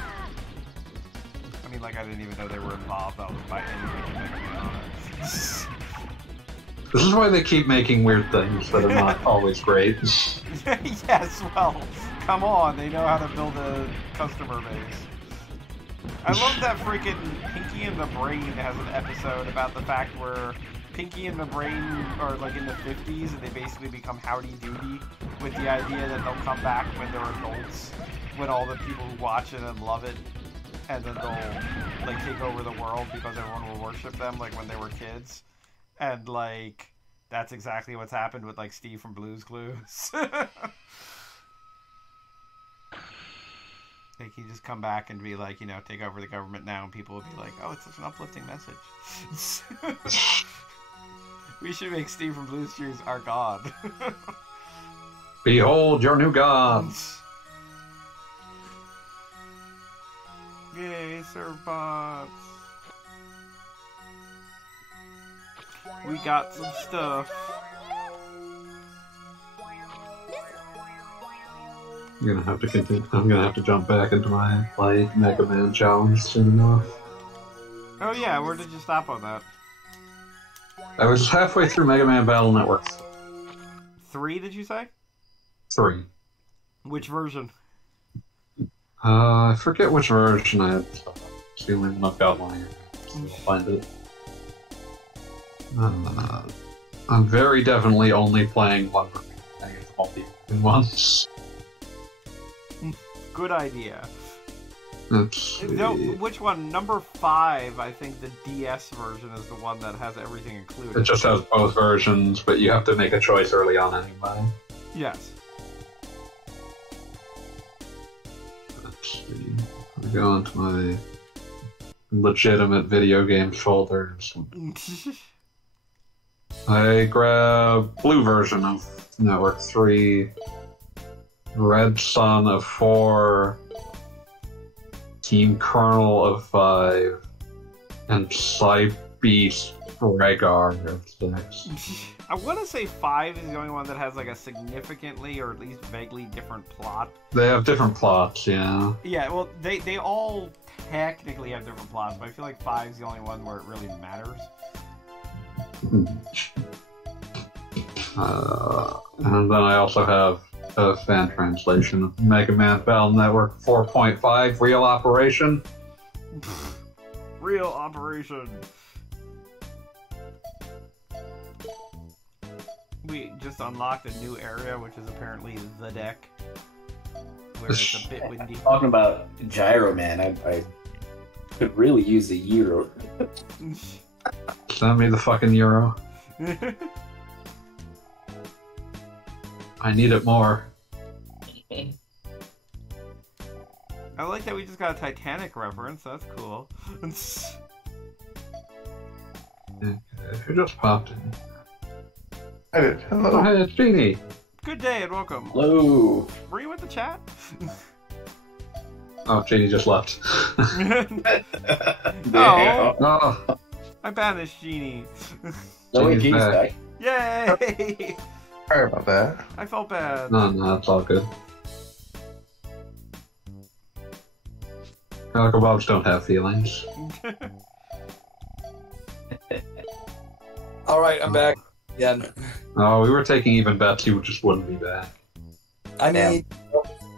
I mean, like, I didn't even know they were involved. I was by anything in Mega Man on it. This is why they keep making weird things that are not always great. Yes, well, come on. They know how to build a customer base. I love that freaking Pinky and the Brain has an episode about the fact where Pinky and the Brain are like in the 50s and they basically become Howdy Doody with the idea that they'll come back when they're adults, when all the people who watch it and love it, and then they'll like take over the world because everyone will worship them like when they were kids. And like that's exactly what's happened with like Steve from Blue's Clues. Like he just come back and be like, you know, take over the government now, and people would be like, oh, it's such an uplifting message. We should make Steve from Blue's Clues our god. Behold your new god. Yay, Servbots. We got some stuff. I'm gonna have to continue. I'm gonna have to jump back into my like Mega Man challenge soon enough. Oh yeah, where did you stop on that? I was halfway through Mega Man Battle Network 3, did you say? 3. Which version? I forget which version I had. It's the only one I've got on here. So I'll find it. I'm very definitely only playing one version. I think it's multi once. Good idea. Let's No, see. which one? Number 5, I think the DS version is the one that has everything included. It just has both versions, but you have to make a choice early on anyway. Yes. Let's see. I go into my legitimate video games folders. I grab blue version of Network 3, Red Sun of 4, Team Colonel of 5, and Beast Rhaegar of 6. I want to say 5 is the only one that has like a significantly or at least vaguely different plot. They have different plots, yeah. Yeah, well, they all technically have different plots, but I feel like 5 is the only one where it really matters. And then I also have a fan translation of Mega Man Battle Network 4.5 Real Operation. Real operation. We just unlocked a new area, which is apparently the deck, where it's a bit windy. Talking about Gyro Man, I could really use a Euro. Send me the fucking euro. I need it more. I like that we just got a Titanic reference. That's cool. Okay, who just popped in? Hey, hello. Oh, hey, it's Genie. Good day and welcome. Hello. Were you with the chat? Oh, Genie just left. Oh, Oh, I banished Genie. No, Genie's Genie's back. back. Yay! Sorry about that. I felt bad. no, it's all good. Calico Bobs don't have feelings. All right, I'm back again. Oh, we were taking even bets you just wouldn't be back. I mean,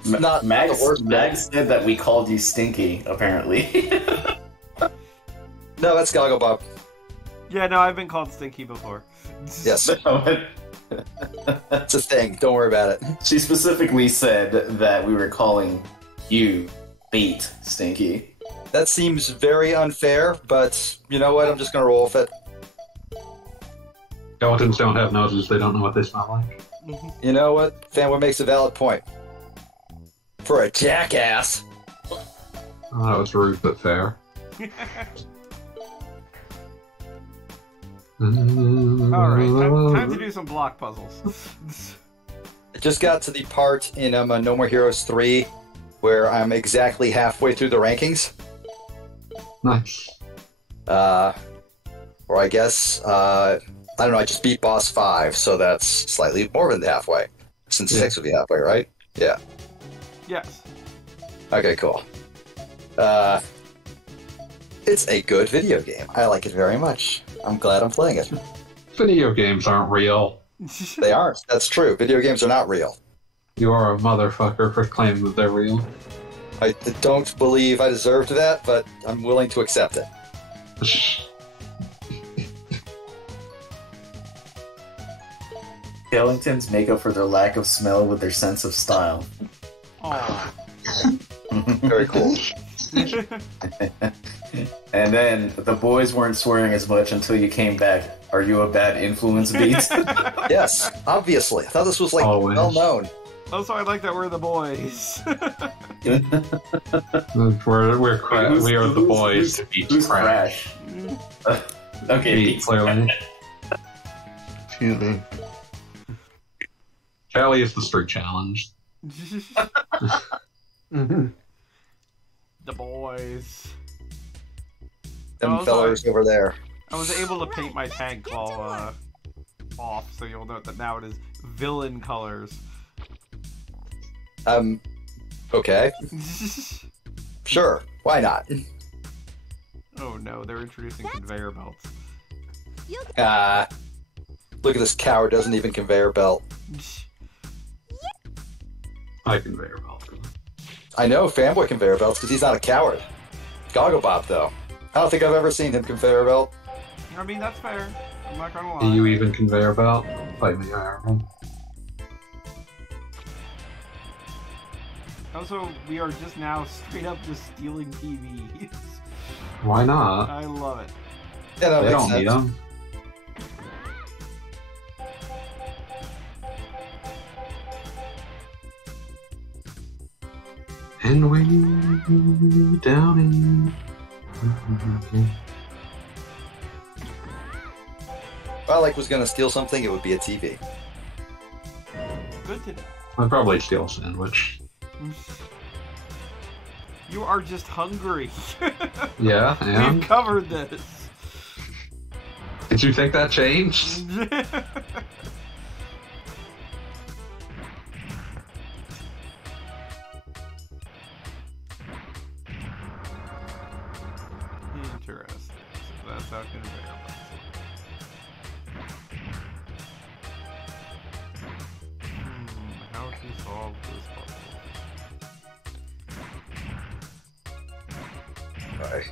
not Max, the worst. Max said that we called you Stinky, apparently. No, that's Goggle Bob. Yeah, no, I've been called Stinky before. Yes, it's a thing. Don't worry about it. She specifically said that we were calling you Bait Stinky. That seems very unfair, but you know what? I'm just gonna roll with it. Skeletons don't have noses, they don't know what they smell like. You know what? Fanboy makes a valid point. For a jackass. Oh, that was rude but fair. Alright, time to do some block puzzles. I just got to the part in No More Heroes 3 where I'm exactly halfway through the rankings. Nice. Or I guess, I don't know, I just beat boss 5, so that's slightly more than halfway. Since 6 would be halfway, right? Yeah. Yes. Okay, cool. It's a good video game. I like it very much. I'm glad I'm playing it. Video games aren't real. They aren't. That's true. Video games are not real. You are a motherfucker for claiming that they're real. I don't believe I deserved that, but I'm willing to accept it. Skeletons make up for their lack of smell with their sense of style. Aw. Very cool. And then the boys weren't swearing as much until you came back. Are you a bad influence, Beats? Yes, obviously. I thought this was like Always. well known. Also, I like that we're the boys. We are the boys to beat Who's Crash. Crash? Okay, Beat, Beats. clearly. Excuse me. Callie is the street challenge. Mm-hmm. The boys. Them Also, fellers over there. I was able to paint my tank while off, so you'll note that now it is villain colors. Okay. Sure. Why not? Oh no, they're introducing conveyor belts. Look at this coward, doesn't even conveyor belt. I conveyor belt. I know fanboy conveyor belts because he's not a coward. Gogglebop, though. I don't think I've ever seen him conveyor belt. I mean, that's fair. I'm not gonna lie. Do you even conveyor belt? Fight me, Iron. Also, we are just now straight up just stealing TVs. Why not? I love it. Yeah, that They makes don't sense. need them. And way down in. If I was gonna steal something, it would be a TV. Good to know. I'd probably steal a sandwich. You are just hungry. Yeah, and? We've covered this. Did you think that changed? Interesting. So that's how conveyor belts work. How to solve this puzzle? Alright.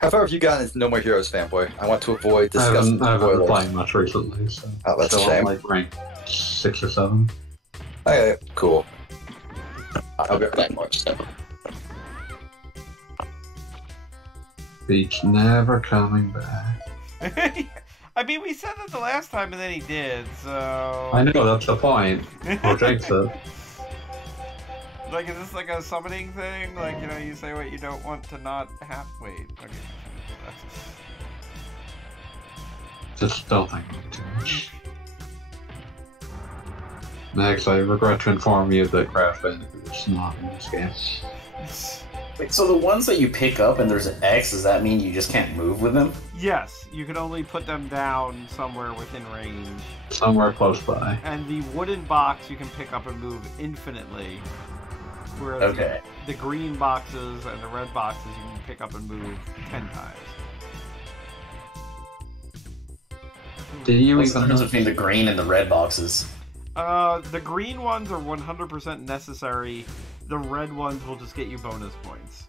How far have you gotten as No More Heroes fanboy? I want to avoid I discussing haven't been spoilers. playing much recently, so. Oh, that's a Still shame. like rank 6 or 7. Okay, cool. I'll be right back. Beach never coming back. I mean, we said that the last time, and then he did. So I know, that's the point. Or Jake said. Like, is this like a summoning thing? Like, you know, you say what you don't want to not have. Wait. Okay. Just don't think too much. Next, I regret to inform you that Crash Bandicoot is not in this game. Wait, so the ones that you pick up and there's an X, does that mean you just can't move with them? Yes, you can only put them down somewhere within range. Somewhere close by. And the wooden box you can pick up and move infinitely. Whereas Okay. the green boxes and the red boxes you can pick up and move 10 times. Do you What's the even difference between the green and the red boxes? The green ones are 100% necessary. The red ones will just get you bonus points.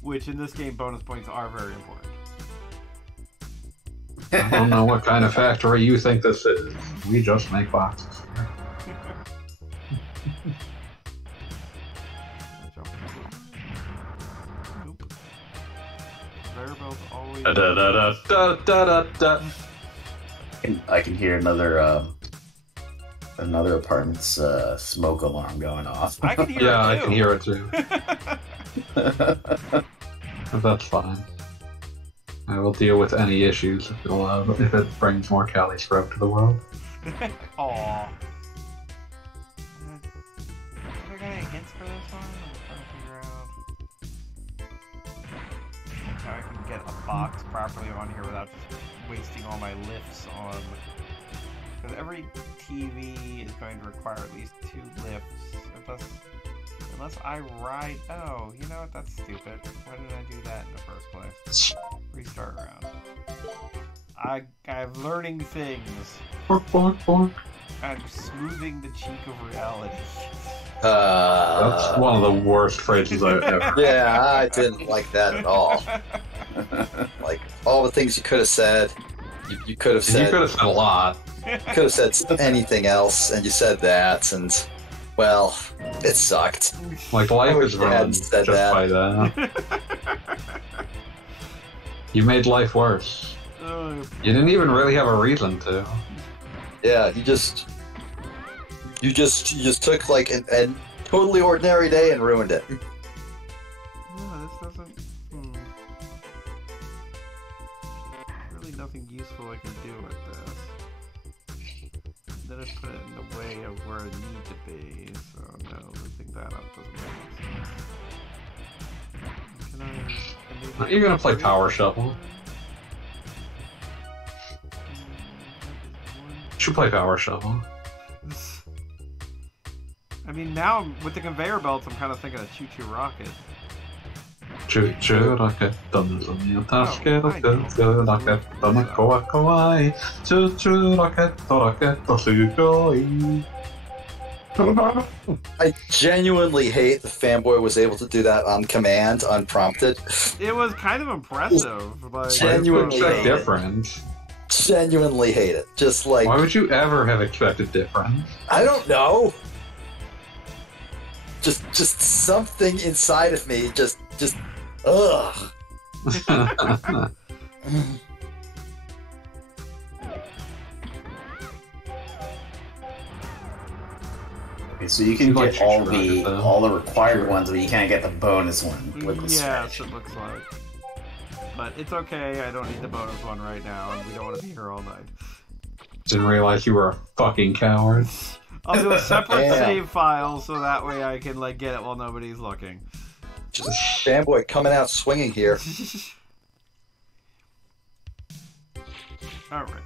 Which in this game, bonus points are very important. I don't know what kind of factory you think this is. We just make boxes. Nope. Conveyor belts always... Da da da da da da. I can hear another apartment's smoke alarm going off. I can hear Yeah, it I too. can hear it too. That's fine. I will deal with any issues if it brings more Cali Scrub to the world. Aww. Do I got any hints for this one? I'm trying to figure out how I can get a box properly on here without just wasting all my lifts on... Because every TV is going to require at least 2 lifts. Unless I ride... Oh, you know what? That's stupid. Why did I do that in the first place? Restart round. I'm learning things. Bork, bork, bork. I'm smoothing the cheek of reality. That's one of the worst phrases I've ever. Yeah, I didn't like that at all. Like, all the things you could have said, you could have And you said... could have said a lot. could have said anything else, and you said that, and, well, it sucked. Like, life I is wish you hadn't ruined said just that. by that. You made life worse. You didn't even really have a reason to. Yeah, you just took, like, a totally ordinary day and ruined it. No, this doesn't... Really nothing useful I can do with this. Then I put it in the way of where it need to be, so no, lifting that up doesn't make sense. Can I... Are you gonna play Power Shovel? You should play Power Shovel. I mean, now with the conveyor belts, I'm kind of thinking of Choo Choo Rocket. Raketten som taskar och raketten koakoi. Raketter sugoi. I genuinely hate the fanboy was able to do that on command, unprompted. It was kind of impressive. Like, Genuinely Why hate is it. different? Genuinely hate it. Just like, Why would you ever have expected different? I don't know. Just something inside of me just ugh. Okay, so you can Like get all Chuchu Rocket, all the required ones, but you can't get the bonus one with the yes, stretch. it looks like. But it's okay, I don't need the bonus one right now, and we don't want to be here all night. Didn't realize you were a fucking coward. I'll do a separate Damn. save file so that way I can like get it while nobody's looking. Just fanboy coming out swinging here. Alright.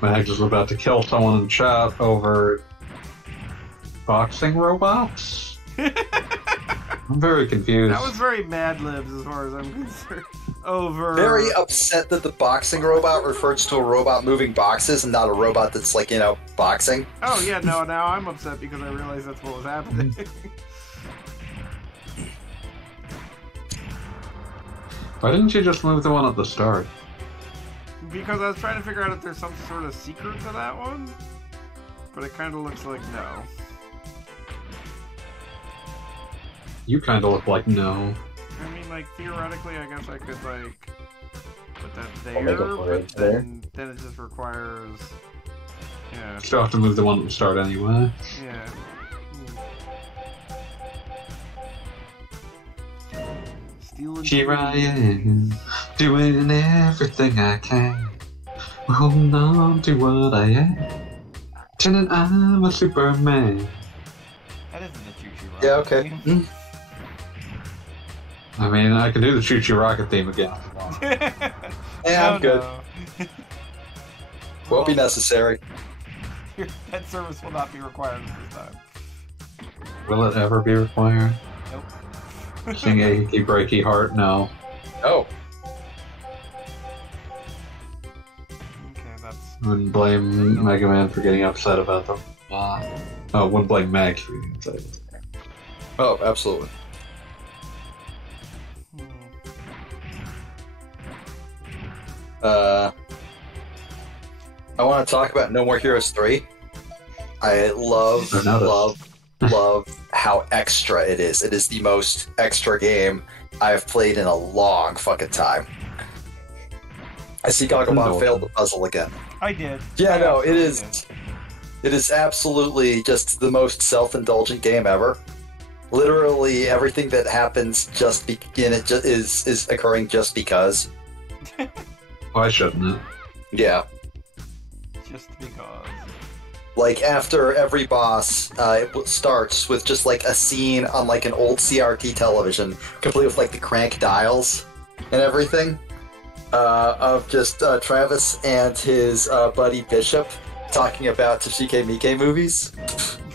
Mags is about to kill someone in chat over boxing robots. I'm very confused. That was very Mad Libs as far as I'm concerned. Over. Very upset that the boxing robot refers to a robot moving boxes and not a robot that's like, boxing. Oh yeah, no, now I'm upset because I realized that's what was happening. Why didn't you just move the one at the start? Because I was trying to figure out if there's some sort of secret to that one. But it kind of looks like no. You kind of look like no. I mean, like, theoretically, I guess I could, like, put that there, I'll make a but bridge there. then it just requires... Yeah, Still have to move the one at the start anyway. yeah. Stealing... Here I am, doing everything I can. Holding on to what I am. Pretending I'm a Superman. That isn't a choo-choo rocket. Yeah, okay. Mm. I mean, I can do the Choo Choo Rocket theme again if you want. Yeah, I'm good. No. Won't be necessary. That service will not be required this time. Will it ever be required? Nope. Sing Achy Breaky Heart? No. Oh, Okay, that's... Wouldn't blame Mega Man for getting upset about them. Oh, wouldn't blame Mags for getting upset. oh, absolutely. I want to talk about No More Heroes 3. I love, I noticed. love how extra it is. It is the most extra game I've played in a long fucking time. I see Gogglebot failed the puzzle again. I did. Yeah, I no, it absolutely is. did. It is absolutely just the most self-indulgent game ever. Literally everything that happens just in it is occurring just because. Why shouldn't it? Yeah. Just because. Like after every boss, it starts with just like a scene on like an old CRT television, complete with like the crank dials and everything, of just Travis and his buddy Bishop talking about Toshike Miike movies.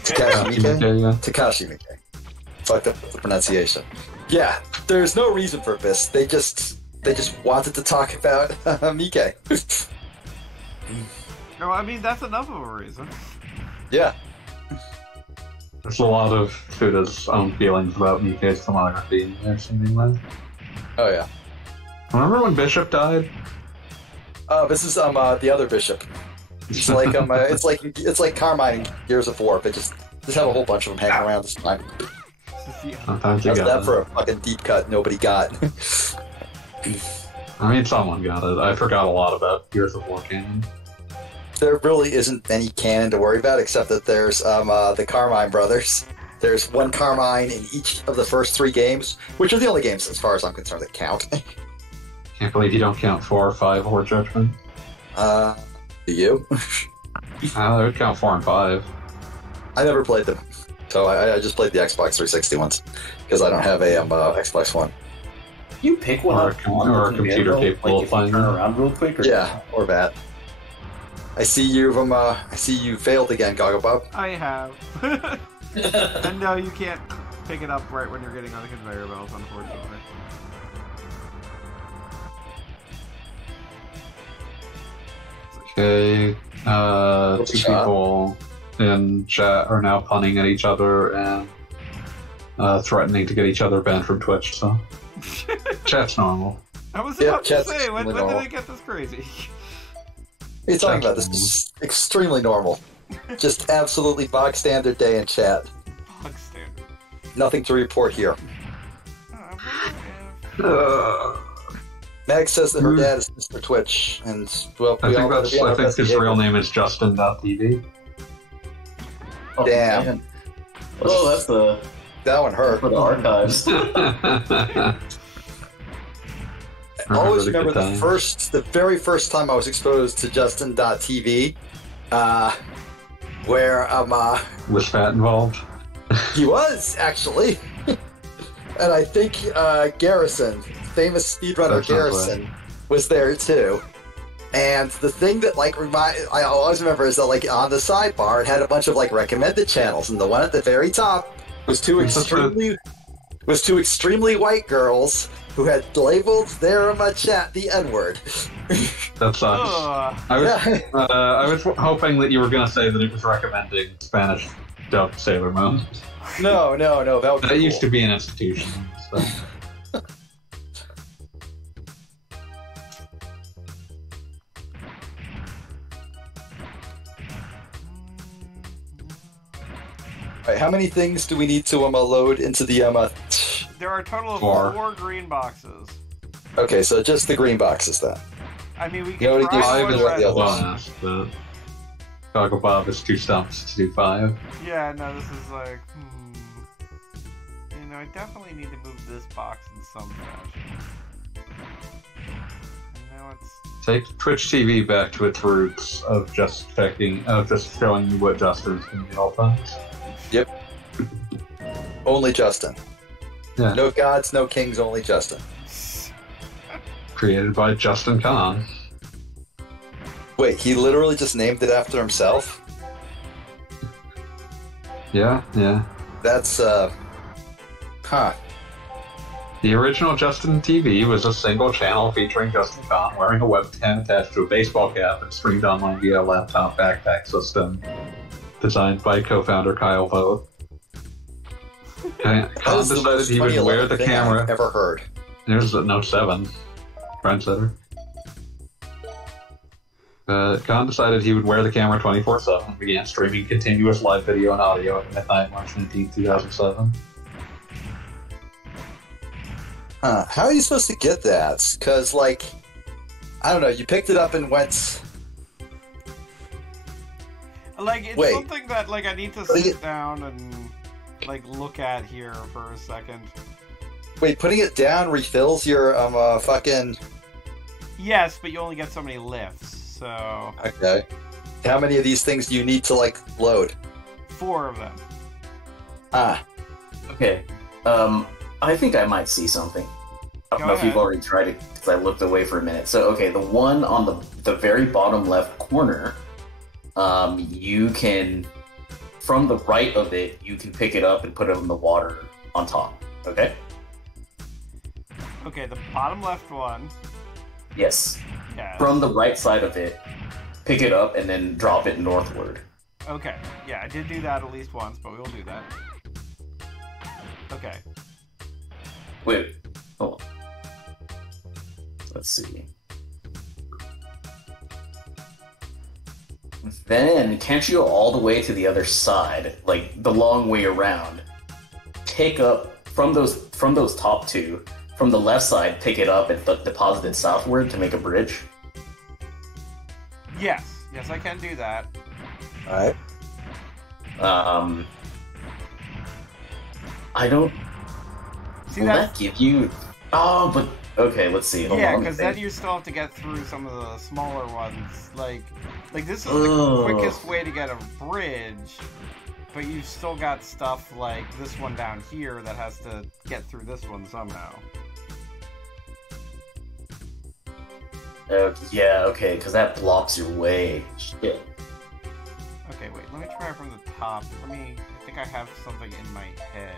Takashi Miike? Yeah. Takashi Miike. Fucked up the pronunciation. Yeah, there's no reason for this. They just wanted to talk about Miike. No, I mean, that's enough of a reason. Yeah. There's a lot of Fuda's own feelings about Mike's filmography in there, seemingly. Oh yeah. Remember when Bishop died? This is the other Bishop. It's like it's like Carmine in Gears of War, but just have a whole bunch of them hanging around this time. Sometimes you How's got that it. for a fucking deep cut nobody got? I mean, someone got it. I forgot a lot about Gears of War canon. There really isn't any canon to worry about except that there's the Carmine brothers. There's one Carmine in each of the first 3 games, which are the only games, as far as I'm concerned, that count. Can't believe you don't count 4 or 5 War Judgment. Do you? They would count 4 and 5. I never played them, so I just played the Xbox 360 ones because I don't have a Xbox One. You pick one Or up a computer like, capable of if you playing turn them. around real quick. Or Yeah, or that. I see you failed again, Gogglebub. I have. And no, you can't pick it up right when you're getting on the conveyor belt, unfortunately. Okay, two people in chat are now punning at each other and threatening to get each other banned from Twitch, so chat's normal. I was about to chat's say, when did normal. it get this crazy? You're talking about this is extremely normal. Just absolutely bog standard day in chat. Bug standard. Nothing to report here. Oh, Mag says that her dad is Mr. Twitch, and well, I we all think gotta be on our best his real behavior. name is Justin.tv. Oh, Damn. man. Oh, that's the That one hurt. for the archives. I always Really remember good the very first time I was exposed to Justin.tv, where Was Fat involved? he was actually, and I think Garrison, famous speedrunner That sounds Garrison, was there too. And the thing that I always remember is that on the sidebar it had a bunch of recommended channels, and the one at the very top was two extremely white girls who had labeled their chat the N-word. That sucks. Ugh. I was hoping that you were going to say that it was recommending Spanish dubbed Sailor Moon. No, that would be That used cool. to be an institution. So. Alright, how many things do we need to load into the There are a total of Four. 4 green boxes. Okay, so just the green boxes then. I mean, we You can already do try five one and let red the others. one. Bonus, but Goggle Bob is 2 stumps to do 5. Yeah, no, this is You know, I definitely need to move this box in some fashion. And now it's... Take Twitch TV back to its roots of just showing you what Justin's going to be all times. Yep. Only Justin. Yeah. No gods, no kings, only Justin. Created by Justin Khan. Wait, he literally just named it after himself? Yeah. That's, huh. The original Justin TV was a single channel featuring Justin Khan wearing a webcam attached to a baseball cap and streamed online via a laptop backpack system designed by co-founder Kyle Vogt. Khan That is the decided most he would wear 2011 the thing camera. I've ever heard. There's no 7. Trendsetter. Khan decided he would wear the camera 24/7 and began streaming continuous live video and audio at midnight, March 19, 2007. Huh. How are you supposed to get that? Because, I don't know, you picked it up and went... It's Wait. something that, I need to sit down and, look at here for a second. Wait, putting it down refills your, fucking... Yes, but you only get so many lifts, so... Okay. How many of these things do you need to, load? 4 of them. Ah. Okay. I think I might see something. I don't Go know if you've ahead. already tried it because I looked away for a minute. So, okay, the one on the very bottom left corner, you can, from the right of it, you can pick it up and put it in the water on top. Okay? Okay, the bottom left one. Yes. Yeah. From the right side of it, pick it up and then drop it northward. Okay. Yeah, I did do that at least once, but we'll do that. Okay. Wait, hold on. Let's see. Then, can't you go all the way to the other side, the long way around? Pick up from those top 2, from the left side, pick it up and deposit it southward to make a bridge. Yes, I can do that. Alright. I don't. See Will that? that give you? Oh, but okay. Let's see. Hold Yeah, on, because let me then you still have to get through some of the smaller ones. Like this is Ugh. the quickest way to get a bridge, but you've still got stuff like this one down here that has to get through this one somehow. Yeah, okay, because that blocks your way. Shit. Okay, wait, let me try from the top. I think I have something in my head.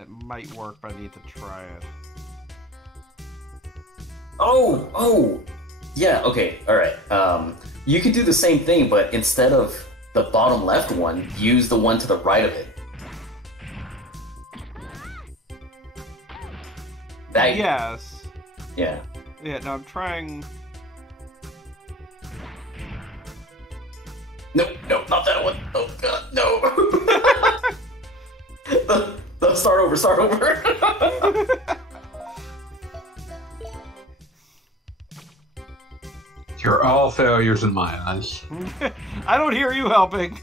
It might work, but I need to try it. Oh! Yeah, okay, alright. You could do the same thing, but instead of the bottom left one, use the one to the right of it. That, Yes. Yeah. Yeah, no, I'm trying... No, not that one. Oh god, no. Start over. You're all failures in my eyes. I don't hear you helping.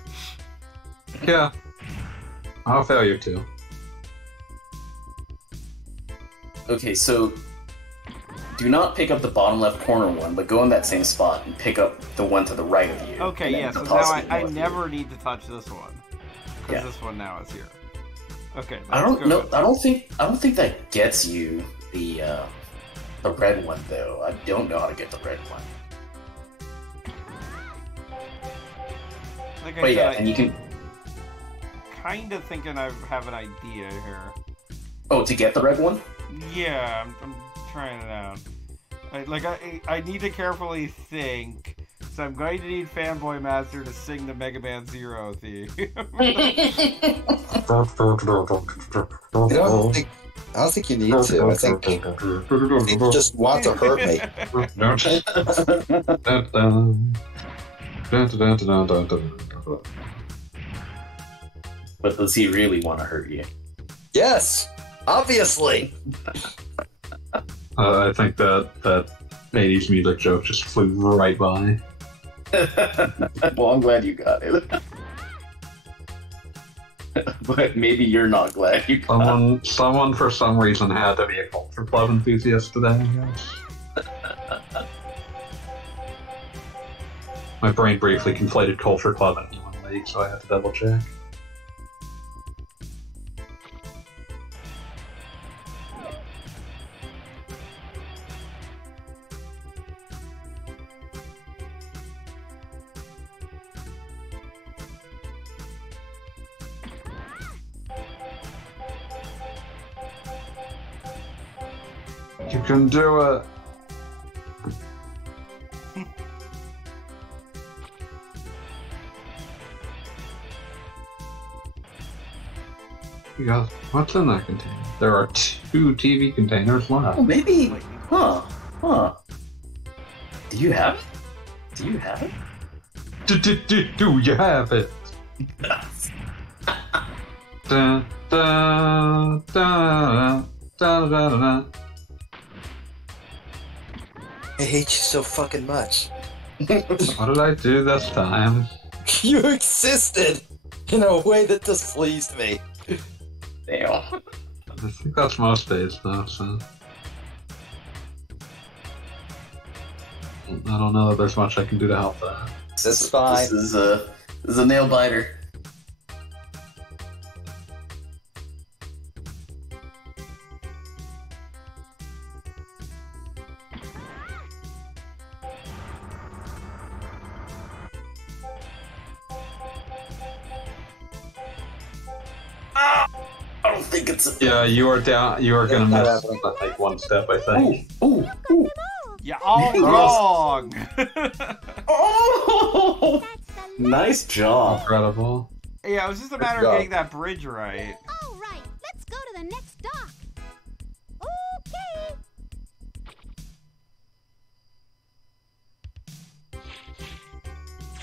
Yeah. I'll failure too. Okay, so do not pick up the bottom left corner one, but go in that same spot and pick up the one to the right of you. Okay, and then yeah, so now deposit it I north never need to touch this one. Because Yeah. this one now is here. Okay, I don't know. I don't think that gets you the red one though. I don't know how to get the red one. Like But I yeah, said, and you can. kind of thinking I have an idea here. Oh, to get the red one? Yeah, I'm trying it out. I need to carefully think. So I'm going to need fanboymaster to sing the Mega Man Zero theme. I don't think you need to. I think you just want to hurt me. But does he really want to hurt you? Yes, obviously. I think that 80s music joke just flew right by. Well, I'm glad you got it. But maybe you're not glad you got it. Someone for some reason had to be a culture club enthusiast today, I guess. My brain briefly conflated culture club and human league, so I had to double check. You can do it! Yeah, what's in that container? There are 2 TV containers left. Oh, maybe. Huh. Do you have it? Do you have it? Do you have it? Da, da, da, da, da, da. I hate you so fucking much. What did I do this time? You existed in a way that displeased me. Damn. I think that's most days though, so... I don't know that there's much I can do to help that. This is fine. This is a nail biter. I don't think it's a... Yeah, you are down. You are gonna not miss happening. like 1 step, I think. Ooh. You're all wrong! Oh! Nice job. Incredible. Yeah, it was just a matter of getting that bridge right. All right, let's go to the next dock. Okay.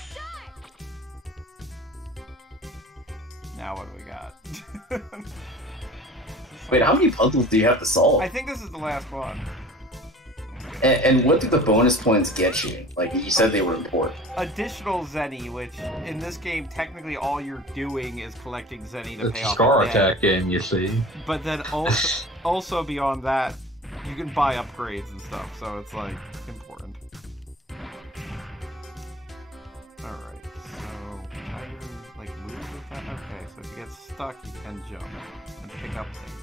Start. Now what do we got? Wait, how many puzzles do you have to solve? I think this is the last one. And what do the bonus points get you? Like, you said they were important. Additional Zenny, which in this game, technically all you're doing is collecting Zenny to It's pay a off scar the debt. attack game, you see. But then also beyond that, you can buy upgrades and stuff, so it's like important. Alright, so how do you like move with that? Okay, so if you get stuck, you can jump and pick up things.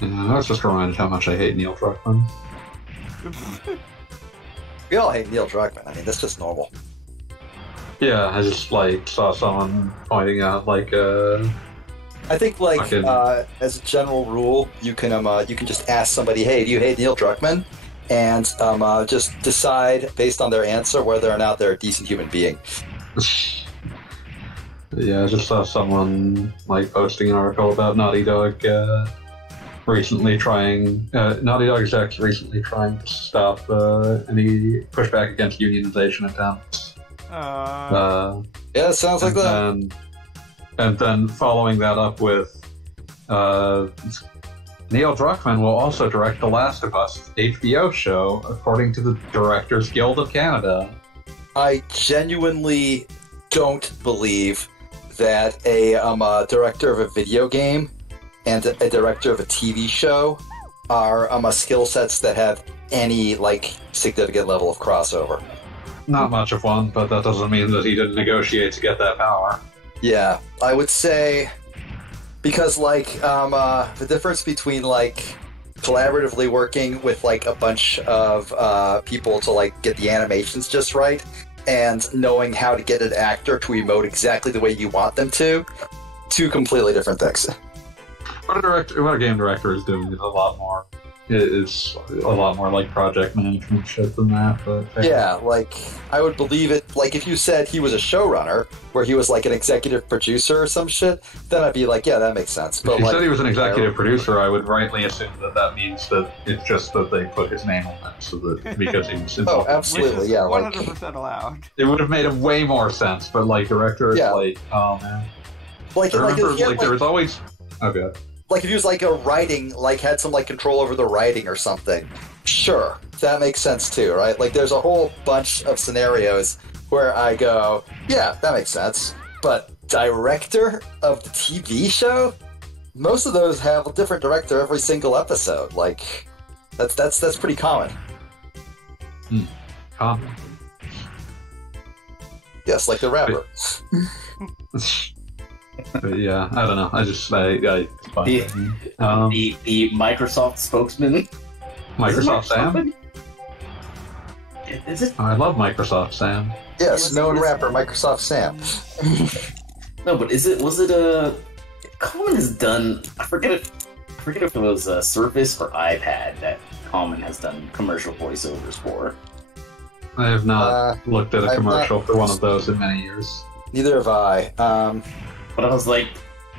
Yeah, I was just reminded how much I hate Neil Druckmann. We all hate Neil Druckmann. I mean, that's just normal. Yeah, I just like saw someone pointing out like I think, like, Okay. as a general rule, you can just ask somebody, "Hey, do you hate Neil Druckmann?" And just decide based on their answer whether or not they're a decent human being. Yeah, I just saw someone like posting an article about Naughty Dog recently trying. Naughty Dog execs recently trying to stop any pushback against unionization attempts. Yeah, it sounds like that. And then following that up with Neil Druckmann will also direct The Last of Us HBO show, according to the Directors Guild of Canada. I genuinely don't believe that a director of a video game and a director of a TV show are skill sets that have any like significant level of crossover. Not much of one, but that doesn't mean that he didn't negotiate to get that power. Yeah, I would say because like the difference between like collaboratively working with like a bunch of people to like get the animations just right and knowing how to get an actor to emote exactly the way you want them to, two completely different things. What a game director is doing is a lot more. It's a lot more like project management shit than that. But yeah, like I would believe it. Like if you said he was a showrunner, where he was like an executive producer or some shit, then I'd be like, yeah, that makes sense. But if you like, said he was an executive producer, I would rightly assume that that means that it's just that they put his name on it, so that because he was involved. Oh, absolutely, yeah, 100% allowed. It would have made way more sense, but like director, it's like, oh man. Like, I remember, if he had, like there was always. Okay. Like if he was like a writing, like had some like control over the writing or something, sure, that makes sense too, right? Like there's a whole bunch of scenarios where I go, yeah, that makes sense. But director of the TV show, most of those have a different director every single episode. Like that's pretty common. Common. Yes, like the rapper. But yeah, I don't know. I The Microsoft spokesman. Microsoft Sam? Is it? I love Microsoft Sam. Yes, known rapper Microsoft Sam. No, but was it a Common has done? I forget if it was a Surface or iPad that Common has done commercial voiceovers for. I have not looked at a commercial for one of those in many years. Neither have I. But I was like,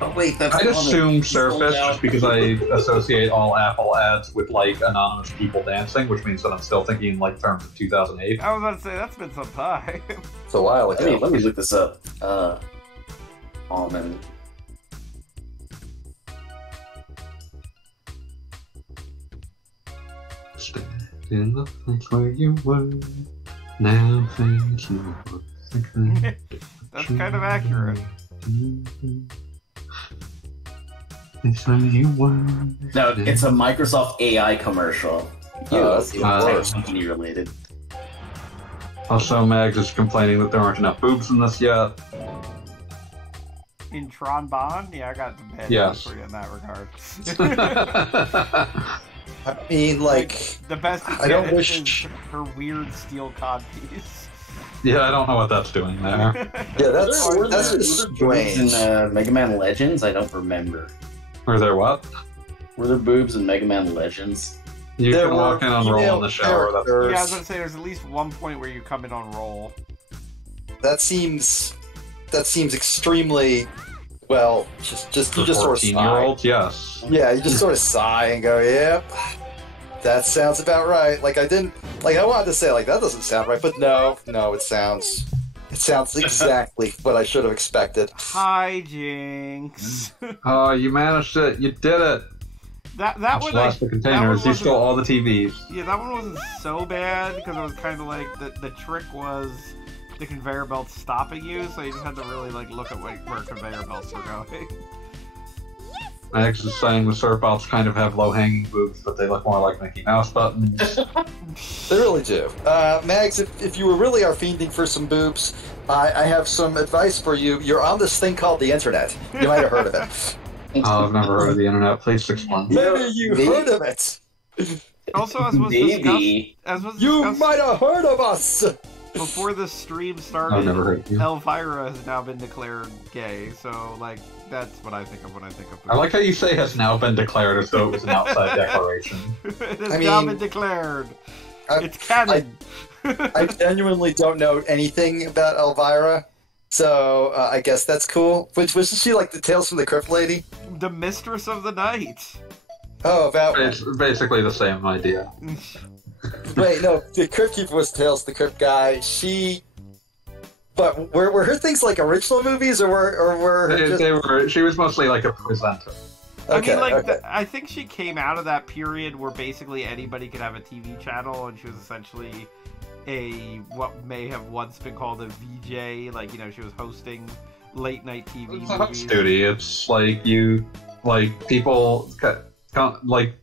oh wait, that's I'd assume Surface just because I associate all Apple ads with like anonymous people dancing, which means that I'm still thinking in like terms of 2008. I was about to say that's been some time. It's a while ago. Let me look this up. Almond. Stand in the place where you were. Now think you were. That's kind of accurate. No, it's a Microsoft AI commercial. That's even worse. Company related. Also, Mags is complaining that there aren't enough boobs in this yet. In Tron Bonne? Yeah, I got the bad Yes. for you in that regard. I mean, like the best I don't wish is her weird steel codpiece. Yeah, I don't know what that's doing there. Yeah, that's just strange. In Mega Man Legends, I don't remember. Were there what? Were there boobs in Mega Man Legends? You There can walk in on were roll in the shower. That's characters. Yeah, I was gonna say there's at least one point where you come in on roll. That seems extremely well. Just the you just sort of sigh. 14-year-old, yes. Yeah, you just sort of sigh and go, "Yep, that sounds about right." Like I wanted to say like that doesn't sound right, but no, it sounds exactly what I should have expected. Hi, Jinx. Oh, you managed it! You did it! that You one. lost the containers. You stole all the TVs. Yeah, that one wasn't so bad because it was kind of like the trick was the conveyor belt stopping you, so you just had to really like look at where conveyor belts were going. Max is saying the surfbots kind of have low-hanging boobs, but they look more like Mickey Mouse buttons. They really do. Mags, if you really are fiending for some boobs, I have some advice for you. You're on this thing called the internet. You might have heard of it. Oh, I've never heard of the internet. Please explain. Maybe you heard of it. Also, as was Maybe. discussed, You might have heard of us. before the stream I've started, never heard of you. Elvira has now been declared gay. So, like, that's what I think of when I think of. I like how you say has now been declared as though it was an outside declaration. It has now been declared. It's canon. I genuinely don't know anything about Elvira, so I guess that's cool. Wasn't she like the Tales from the Crypt lady? The Mistress of the Night. Oh, about It's basically the same idea. Wait, no, the Crypt Keeper was Tales of the Crypt guy. But were her things like original movies, or were her just... They were. She was mostly like a presenter. Okay, I mean, like, okay. I think she came out of that period where basically anybody could have a TV channel, and she was essentially what may have once been called a VJ. Like, you know, she was hosting late night TV It's a movies. host duty. It's like people like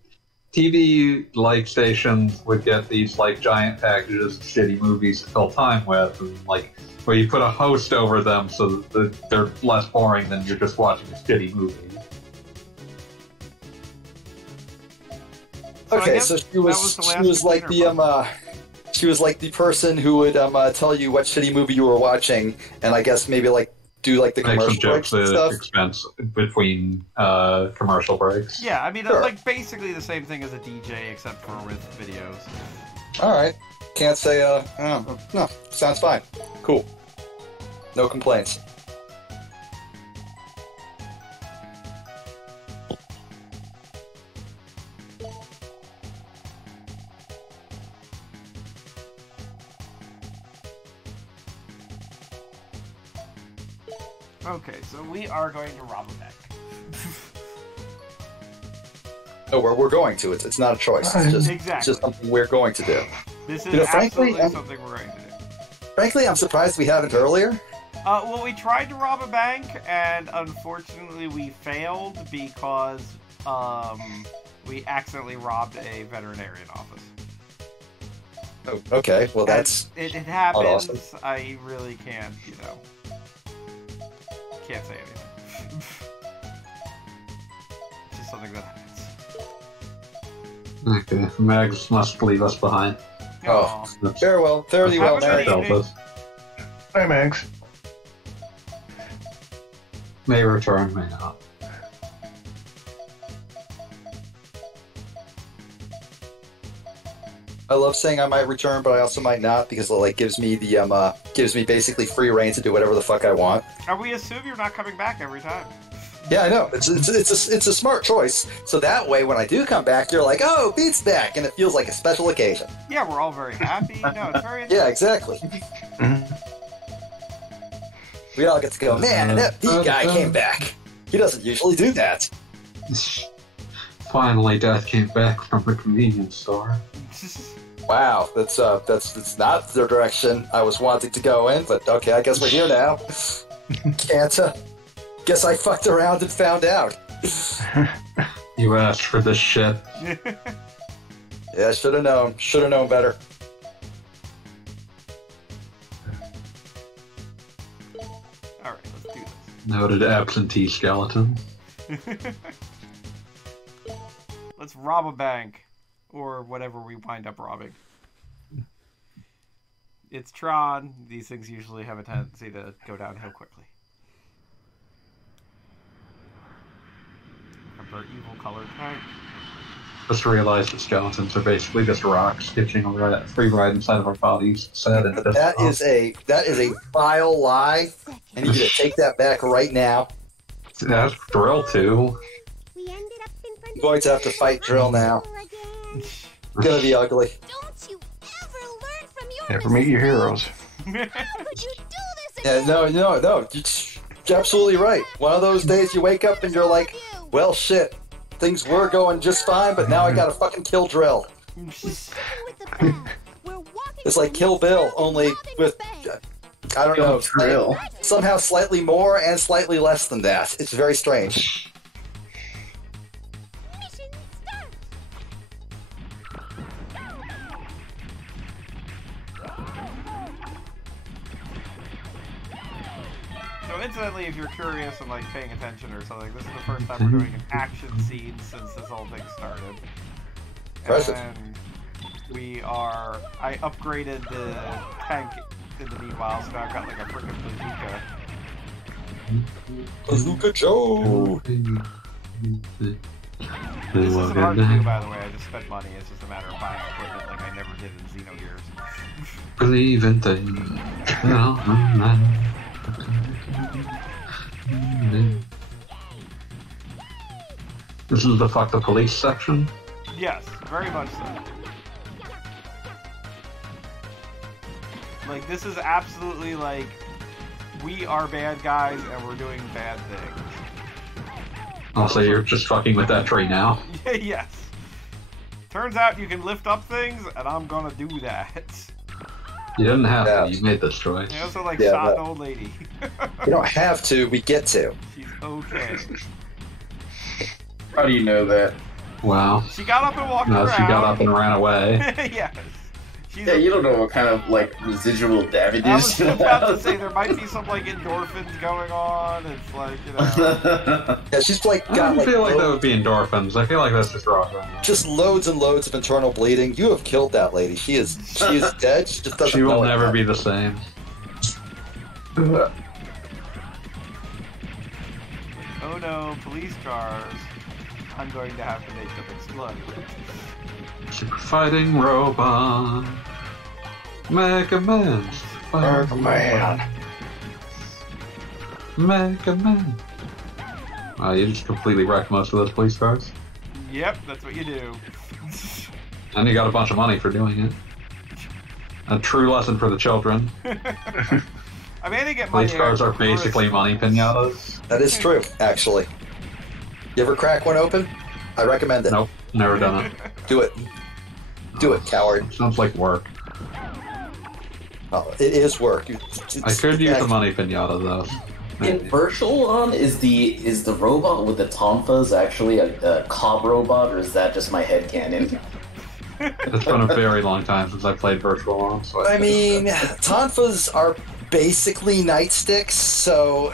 TV like stations would get these like giant packages of shitty movies to fill time with, and like where you put a host over them so that they're less boring than you're just watching a shitty movie. Okay, so she was like the person who would tell you what shitty movie you were watching, and I guess maybe like do like the Make some commercial breaks jokes and at stuff. expense between commercial breaks. Yeah, I mean, Sure. like, basically the same thing as a DJ, except for with videos. All right, can't say no. Sounds fine. Cool. No complaints. Okay, so we are going to rob a bank. No, we're going to. It's not a choice. It's just, Exactly. it's just something we're going to do. This is You know, frankly, absolutely something we're going to do. Frankly, I'm surprised we haven't earlier. Well, we tried to rob a bank, and unfortunately we failed because we accidentally robbed a veterinarian office. Oh, okay. Well, that's It happens. awesome. I really can't, can't say anything. It's just something that happens. Okay, Mags must leave us behind. Oh. Farewell. Fare thee well, Have a good Mary. evening. Help us. Hey, Max. May return, may not. I love saying I might return, but I also might not because it like gives me the gives me basically free reign to do whatever the fuck I want. And we assume you're not coming back every time. Yeah, I know. It's a smart choice. So that way, when I do come back, you're like, oh, Beat's back, and it feels like a special occasion. Yeah, we're all very happy. No, it's very Yeah, exactly. We all get to go, man, that Beat guy came back. He doesn't usually do that. Finally, Death came back from the convenience store. Wow, that's not the direction I was wanting to go in, but okay, I guess we're here now. Can't. Guess I fucked around and found out. You asked for this shit. Yeah, should have known. Should have known better. Alright, let's do this. Noted absentee skeleton. Let's rob a bank. Or whatever we wind up robbing. It's Tron. These things usually have a tendency to go downhill quickly. Our evil colored tank. Just realized that skeletons are basically just rocks hitching a free ride inside of our bodies. Sad and That is a vile lie. I need you to take that back right now. That's Drill too. We ended up in front I'm going to have to fight Drill now. again. It's gonna be ugly. Don't you ever learn from your Never meet your heroes. How could you do this Yeah, again? no. You're absolutely right. One of those days you wake up and you're like, well, shit. Things were going just fine, but now I gotta fucking kill Drill. With the bell. We're walking It's like Kill Bill, only with, I don't know, Drill. somehow slightly more and slightly less than that. It's very strange. mission start. So incidentally, if you're curious and like paying attention or something, this is the first time we're doing an action scene since this whole thing started. Impressive. And I upgraded the tank in the meanwhile, so now I've got like a freaking bazooka. Bazooka Joe! This isn't hard to do, by the way. I just spent money. It's just a matter of buying equipment like I never did in Xenogears. Believe in things. This is the fuck the police section? Yes, very much so. Like, this is absolutely like, we are bad guys and we're doing bad things. Also, you're just fucking with that tree now. Yes. Turns out you can lift up things, and I'm gonna do that. You didn't have to, you made this choice. I also like shot an old lady. You don't have to, we get to. She's okay. How do you know that? Wow. She got up and walked around. She got up and ran away. Yes. Yeah, you don't know what kind of like residual damage I is. was about to say there might be some like endorphins going on. It's like, you know. Yeah, she's like I got don't like feel like that would be endorphins. I feel like that's just raw. just loads and loads of internal bleeding. You have killed that lady. She is dead. She just doesn't She will know it never yet. be the same. Oh no, police cars. I'm going to have to make them explode. Super fighting robot. Mega Man. Mega Man. Mega Man. You just completely wrecked most of those police cars. Yep, that's what you do. And you got a bunch of money for doing it. A true lesson for the children. I mean, to get money. Police cars are basically money pinatas. That is true, actually. You ever crack one open? I recommend it. Nope, never done it. Do it. Do it, coward. Sounds like work. Oh, it is work. I could use the money pinata though. In Virtual is the robot with the tonfas actually a cop robot, or is that just my headcanon? It's been a very long time since I played Virtual On. So I mean, tonfas are basically nightsticks, so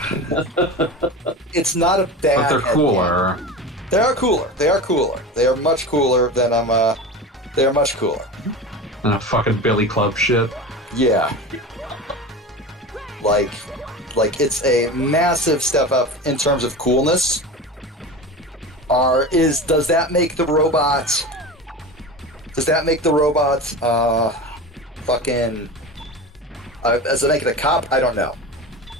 it's not a bad. but they're cooler. They are cooler. They are cooler. They are much cooler than They are much cooler. And a fucking Billy Club shit. Yeah. Like it's a massive step up in terms of coolness. Does that make the robots? Does that make the robots fucking? Does it make it a cop? I don't know.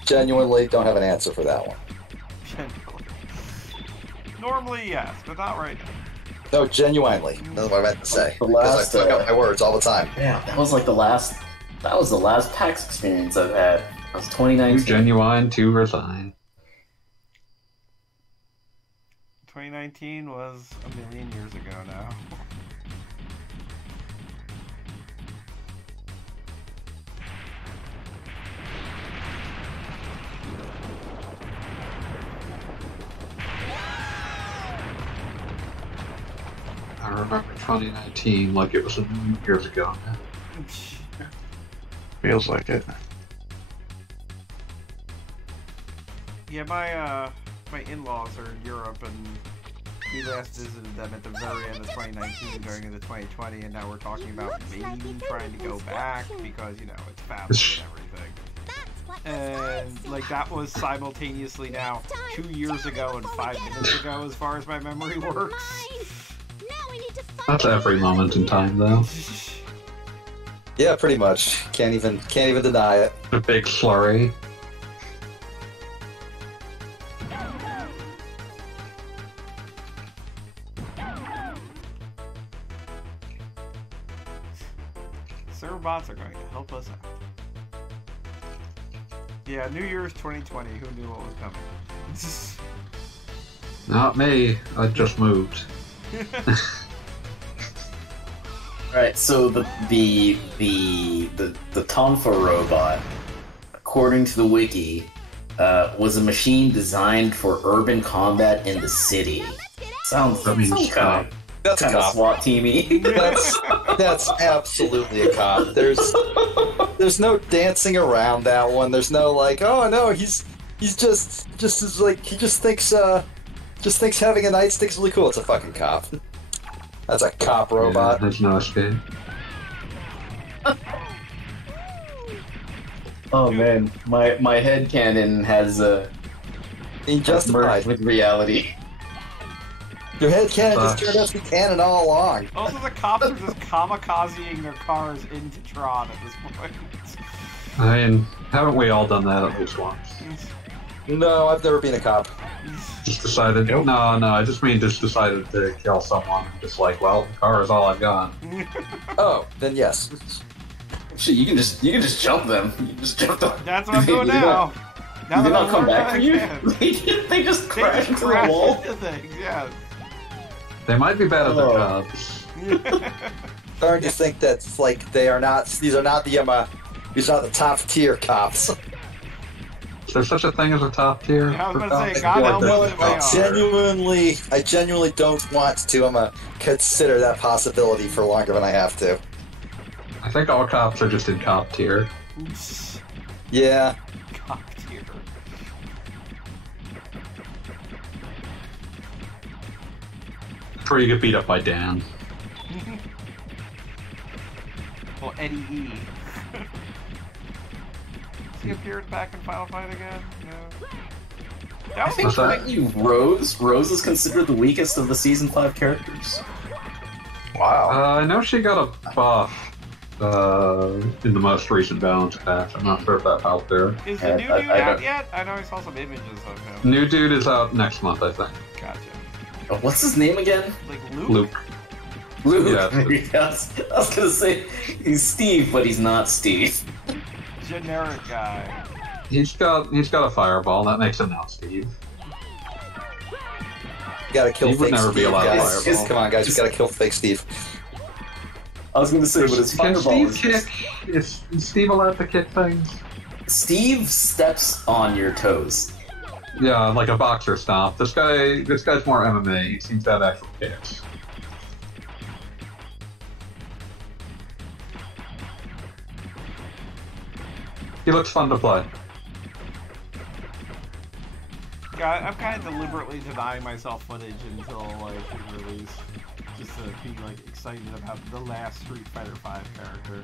Genuinely, don't have an answer for that one. Normally, yes, but not right now. No, genuinely. That's what I meant to say. The Because last, I fuck up my words all the time. Yeah, that was the last PAX experience I've had. That was 2019. Too genuine to resign. 2019 was a million years ago now. I remember 2019 like it was a million years ago. Feels like it. Yeah, my in-laws are in Europe, and we last visited them at the very end of 2019 going into 2020, and now we're talking about maybe trying to go back because, you know, it's fast and everything. And, like, that was simultaneously now 2 years ago and 5 minutes ago as far as my memory works. That's every moment in time, though. Yeah, pretty much. Can't even deny it. A big flurry. Server-bots are going to help us out. Yeah, New Year's 2020. Who knew what was coming? Not me. I just moved. Alright, so the Tonfa robot, according to the wiki, was a machine designed for urban combat in the city. Sounds kind of That's a cop. SWAT teamy. That's absolutely a cop. There's no dancing around that one. There's no like, oh no, he's just as like he just thinks having a nightstick's really cool. It's a fucking cop. That's a cop robot. Yeah, there's no escape. Oh man, my headcanon has Injustified. merged with reality. Your head cannon just turned out to be canon all along. Also, the cops are just kamikazing their cars into Tron at this point. I mean, haven't we all done that at least once? No, I've never been a cop. Just decided. Nope. No, I just mean just decided to kill someone. Just like, well, the car is all I've got. Oh, then yes. Shit, you can just jump them. You can just jump them. That's what I'm doing now. Now Did that not I've come learned back that for I you? can. They just They crash just into the crash wall. into things, yeah. They might be better than Oh. cops. Starting to think that's like they are not. These are not the top tier cops. Is there such a thing as a top tier? Yeah, I was for about to say, cops? God help No, us if they are. I genuinely don't want to consider that possibility for longer than I have to. I think all cops are just in cop tier. Yeah. God tier. Before you get beat up by Dan. Well, Eddie E. Has he appeared back in Final Fight again? No. That I was think What's that? you Rose is considered the weakest of the season 5 characters. Wow. I know she got a buff in the most recent balance patch. I'm not sure if that's out there. Is the new dude I out don't- yet? I know I saw some images of him. New dude is out next month, I think. Gotcha. Oh, what's his name again? Like Luke? Luke. Luke. Yeah. I was gonna say he's Steve, but he's not Steve. Generic guy. He's got a fireball. That makes him not Steve. You gotta kill He would fake never Steve, be allowed guys. fireball. Come on, guys, you gotta kill fake Steve. I was gonna say, but his Can fireball Steve is kick? just... Is Steve allowed to kick things? Steve steps on your toes. Yeah, like a boxer stomp. This guy's more MMA. He seems to have actual kicks. He looks fun to play. Yeah, I'm kind of deliberately denying myself footage until like release, just to be like excited about the last Street Fighter V character.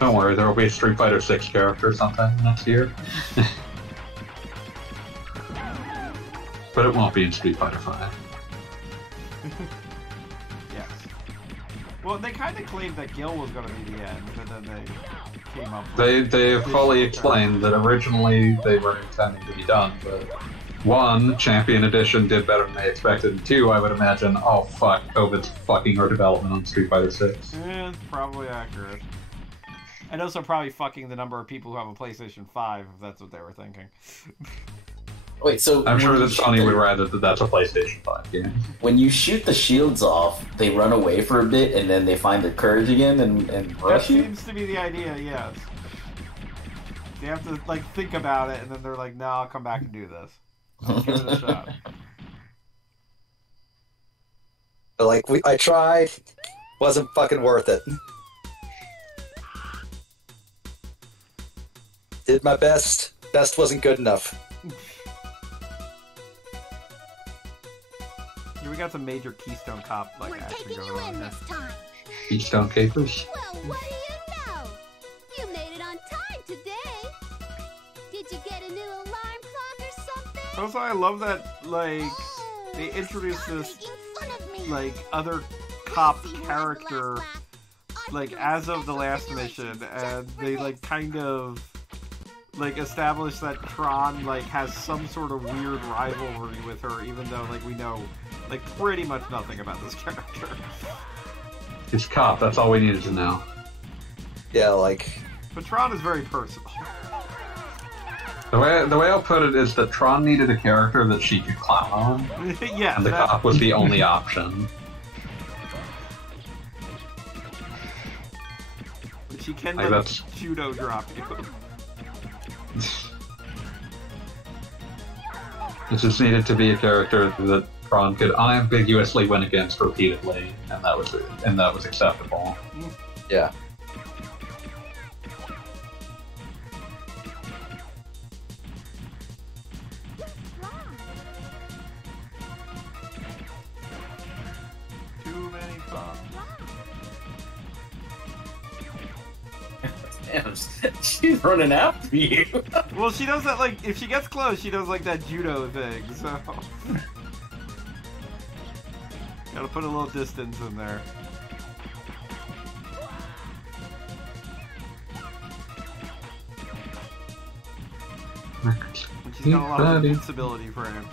Don't worry, there will be a Street Fighter 6 character sometime next year. But it won't be in Street Fighter 5. Yes. Well, they kind of claimed that Gil was going to be the end, but then they came up with... They have fully explained that originally they were intending to be done, but one, Champion Edition did better than they expected, and two, I would imagine, oh fuck, COVID's fucking our development on Street Fighter 6. Yeah, it's probably accurate. And also probably fucking the number of people who have a PlayStation 5, if that's what they were thinking. Wait, so I'm sure when that you shoot Sony the- would rather that that's a PlayStation 5 game. When you shoot the shields off, they run away for a bit, and then they find their courage again and That rush you? seems to be the idea, yes. They have to, like, think about it, and then they're like, no, I'll come back and do this. I'll give it a shot. But like, I tried, wasn't fucking worth it. Did my best. Best wasn't good enough. Here we got some major Keystone Cop, like, We're action taking going you on in here. this time. Keystone Capers? Well, what do you know? You made it on time today. Did you get a new alarm clock or something? Also, I love that, like, Oh, they introduced stop this, making fun of me. like, other cop See who had the character, last laugh. I'm like, doing as of the special last simulations mission, just and for they, this. like, kind of, like, established that Tron, like, has some sort of weird rivalry with her, even though, like, we know, like, pretty much nothing about this character. It's cop, that's all we needed to know. Yeah, like, But Tron is very personal. The way I'll put it is that Tron needed a character that she could clown on, Yeah, and the that- cop was the only option. she can, Like, like, that's- judo drop you. It just needed to be a character that Tron could unambiguously win against repeatedly, and that was acceptable. yeah. Too many fun. Damn, she's running after you. Well, she does that, like, if she gets close, she does, like, that judo thing, so... Gotta put a little distance in there. And she's got a lot of invincibility frames.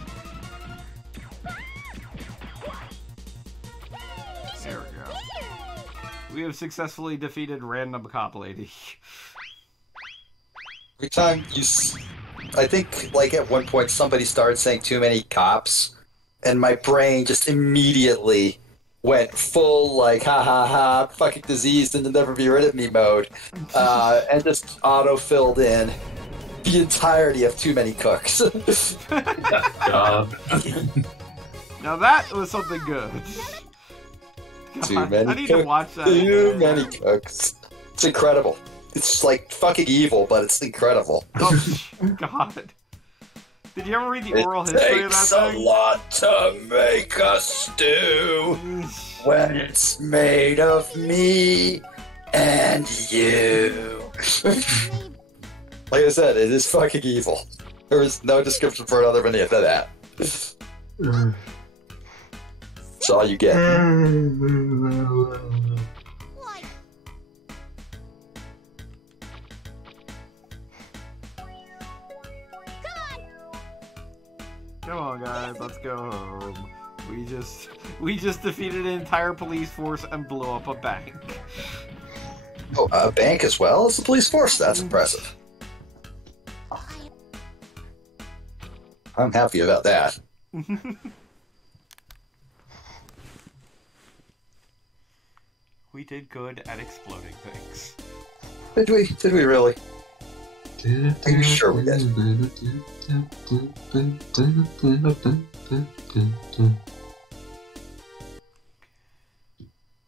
There we go. We have successfully defeated Random Cop Lady. Every time you... I think, like, at one point somebody started saying too many cops, and my brain just immediately went full, like, ha ha ha, fucking diseased and to never be rid of me mode, and just auto-filled in the entirety of Too Many Cooks. God. Now that was something good. Too God, many I need cooks. to watch that. Too again. many cooks. It's incredible. It's like fucking evil, but it's incredible. Oh, God. Did you ever read the oral history of that Takes thing? a lot to make a stew when it's made of me and you. Like I said, it is fucking evil. There is no description for it other than that. That's all you get. Like, Come on, guys, let's go home. We just defeated an entire police force and blew up a bank. Oh, a bank as well as the police force? That's impressive. I'm happy about that. We did good at exploding things. Did we? Did we really? I'm sure we did.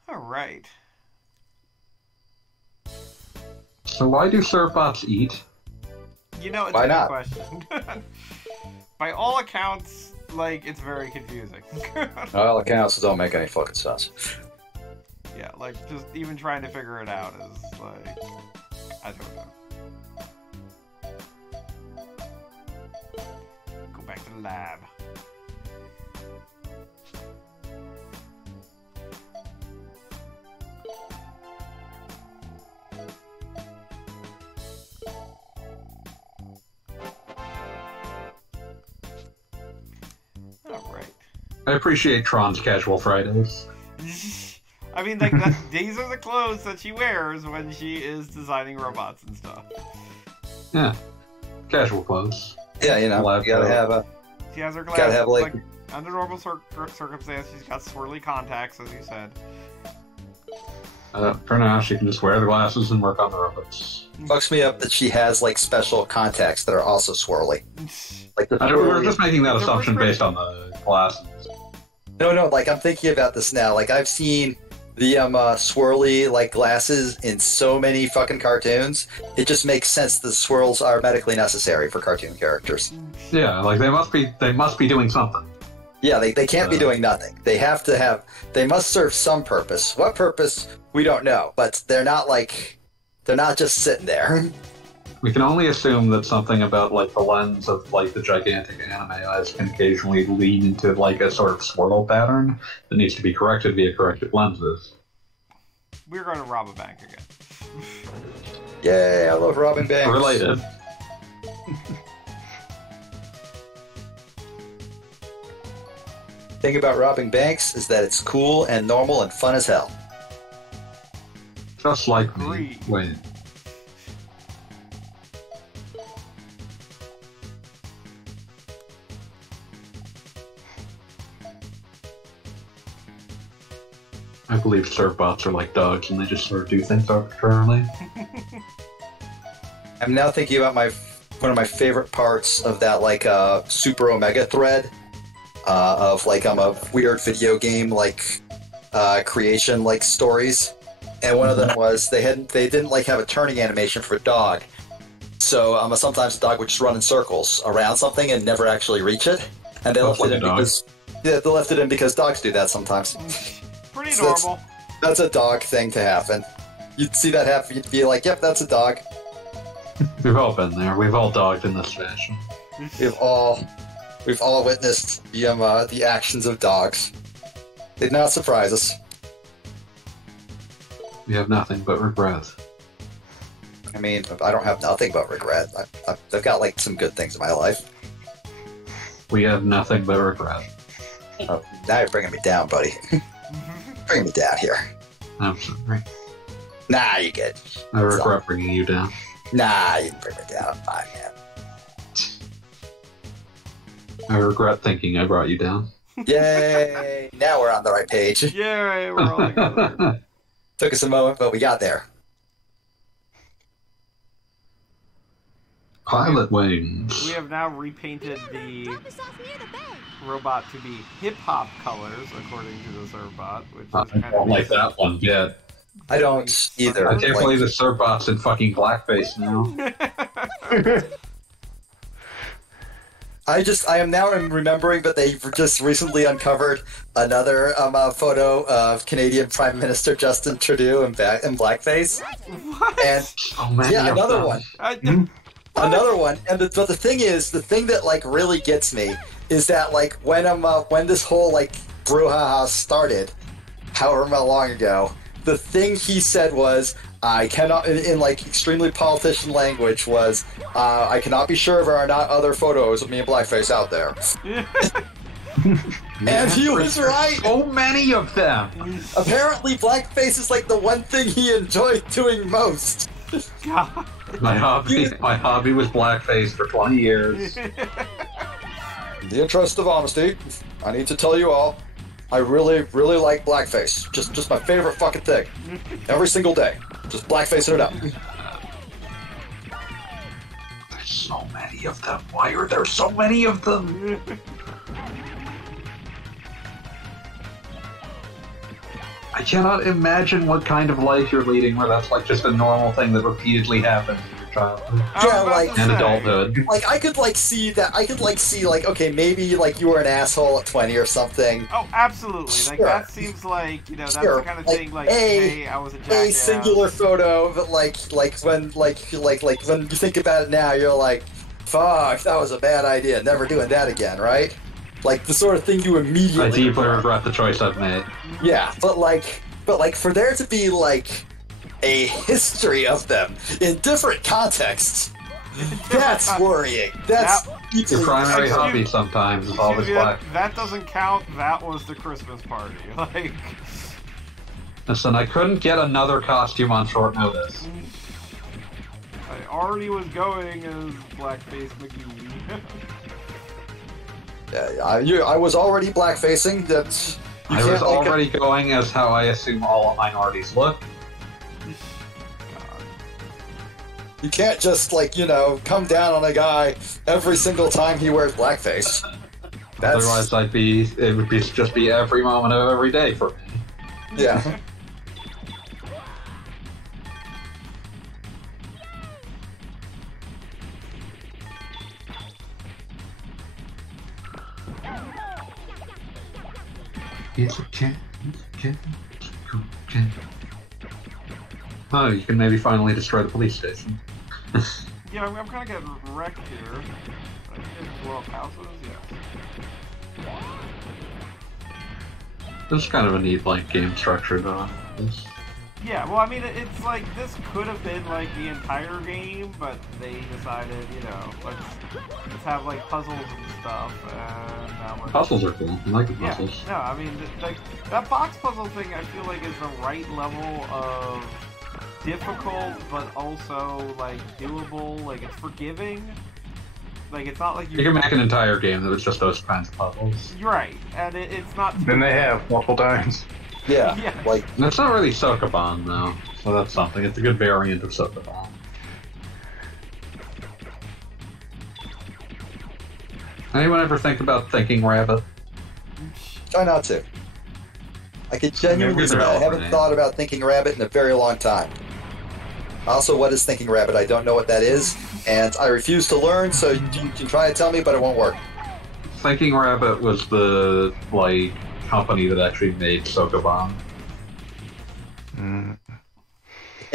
Alright. So why do surfbots eat? You know, it's Why a good not? question. By all accounts, like, it's very confusing. By all accounts, it don't make any fucking sense. Yeah, like, just even trying to figure it out is, like, I don't know. Go back to the lab. Alright. I appreciate Tron's casual Fridays. I mean, like, these are the clothes that she wears when she is designing robots and stuff. Yeah. Casual clothes. Yeah, you know, Lab you gotta coat. have a... She has her glasses. Gotta have, like- under normal circumstances, she's got swirly contacts, as you said. For now, she can just wear the glasses and work on the robots. Fucks me up that she has, like, special contacts that are also swirly. Like the I don't, we're swirly... just making that assumption based on the glasses. No, like, I'm thinking about this now. Like, I've seen the swirly, like, glasses in so many fucking cartoons. It just makes sense the swirls are medically necessary for cartoon characters. Yeah, like they must be doing something. Yeah, they can't be doing nothing. They have to have... They must serve some purpose. What purpose, we don't know. But they're not, like... They're not just sitting there. We can only assume that something about like the lens of like the gigantic anime eyes can occasionally lead into like a sort of swirl pattern that needs to be corrected via corrected lenses. We're going to rob a bank again. Yay, I love robbing banks. Related. Thing about robbing banks is that it's cool and normal and fun as hell. Just like me. Agreed. Wait. I believe surfbots are like dogs and they just sort of do things arbitrarily. I'm now thinking about one of my favorite parts of that like Super Omega thread of like a weird video game like creation like stories, and one of them was they didn't like have a turning animation for a dog, so sometimes the dog would just run in circles around something and never actually reach it, and they left it in because dogs do that sometimes. Pretty So normal. That's a dog thing to happen. you'd see that happen, you'd be like, yep, that's a dog. We've all been there. We've all dogged in this fashion. We've all witnessed the actions of dogs. Did not surprise us. We have nothing but regret. I mean, I don't have nothing but regret. I've got like some good things in my life. We have nothing but regret. Oh, now you're bringing me down, buddy. Bring me down here. I'm sorry. Nah, you good. I regret bringing you down. Nah, you can bring me down. I'm fine, man. I regret thinking I brought you down. Yay! Now we're on the right page. Yeah, we're all together. Took us a moment, but we got there. Pilot wings. We have now repainted the Drop us off near the bank. robot to be hip-hop colors, according to the Servbot, which is I kind don't of like that one yet. I don't either. I can't believe the Servbot's in fucking blackface now. I am now remembering that they just recently uncovered another photo of Canadian Prime Minister Justin Trudeau in blackface. What? And Oh man, yeah, another one. Another one. And but the thing is, the thing that like really gets me is that like when this whole like brouhaha started, however long ago, the thing he said was, I cannot, in like extremely politician language, was, I cannot be sure there are not other photos of me in blackface out there. And he was right! So many of them! Apparently blackface is like the one thing he enjoyed doing most. God. My hobby was blackface for 20 years. In the interest of honesty, I need to tell you all, I really, really like blackface. Just my favorite fucking thing. Every single day. Just blackfacing it up. There's so many of them. Why are there so many of them? I cannot imagine what kind of life you're leading where that's like just a normal thing that repeatedly happens in your childhood. Yeah, like And adulthood. like I could like see that. I could like see like okay, maybe like you were an asshole at 20 or something. Oh, absolutely. Like, Sure. that seems like, you know, that's Sure. the kind of Like, thing, like, hey, I was a jackass. A singular photo that like when when you think about it now, you're like, fuck, that was a bad idea. Never doing that again, right? Like the sort of thing you immediately. I deeply regret the choice I've made. Yeah, but like for there to be like a history of them in different contexts, that's worrying. That's Your primary hobby sometimes is always Excuse me, black. that doesn't count. That was the Christmas party. Like, Listen, I couldn't get another costume on short notice. I already was going as Blackface McGee. yeah. I was already blackfacing. That's I was already going as how I assume all minorities look. You can't just like come down on a guy every single time he wears blackface. Otherwise, it would just be every moment of every day for me. Yeah. It's a cat. Oh, you can maybe finally destroy the police station. Yeah, I'm kind of getting wrecked here. I think blow up houses, yes. This is kind of a neat game structure, though. Yeah, well, I mean, it's like, this could have been, like, the entire game, but they decided, let's have, like, puzzles and stuff, and now we're... Puzzles are cool. I like the puzzles. Yeah, no, I mean, like, that box puzzle thing, I feel like is the right level of difficult, but also, like, doable, like, it's forgiving. Like, it's not like you can make an entire game that was just those kinds of puzzles. You're right, and it's not... Then they have multiple times. Yeah, Yeah. like It's not really Sokoban, though, so that's something. It's a good variant of Sokoban. Anyone ever think about Thinking Rabbit? try not to. I could genuinely Maybe say they're I all haven't for thought about Thinking Rabbit in a very long time. Also, what is Thinking Rabbit? I don't know what that is, and I refuse to learn, so you can try to tell me, but it won't work. Thinking Rabbit was the, company that actually made Sokoban. And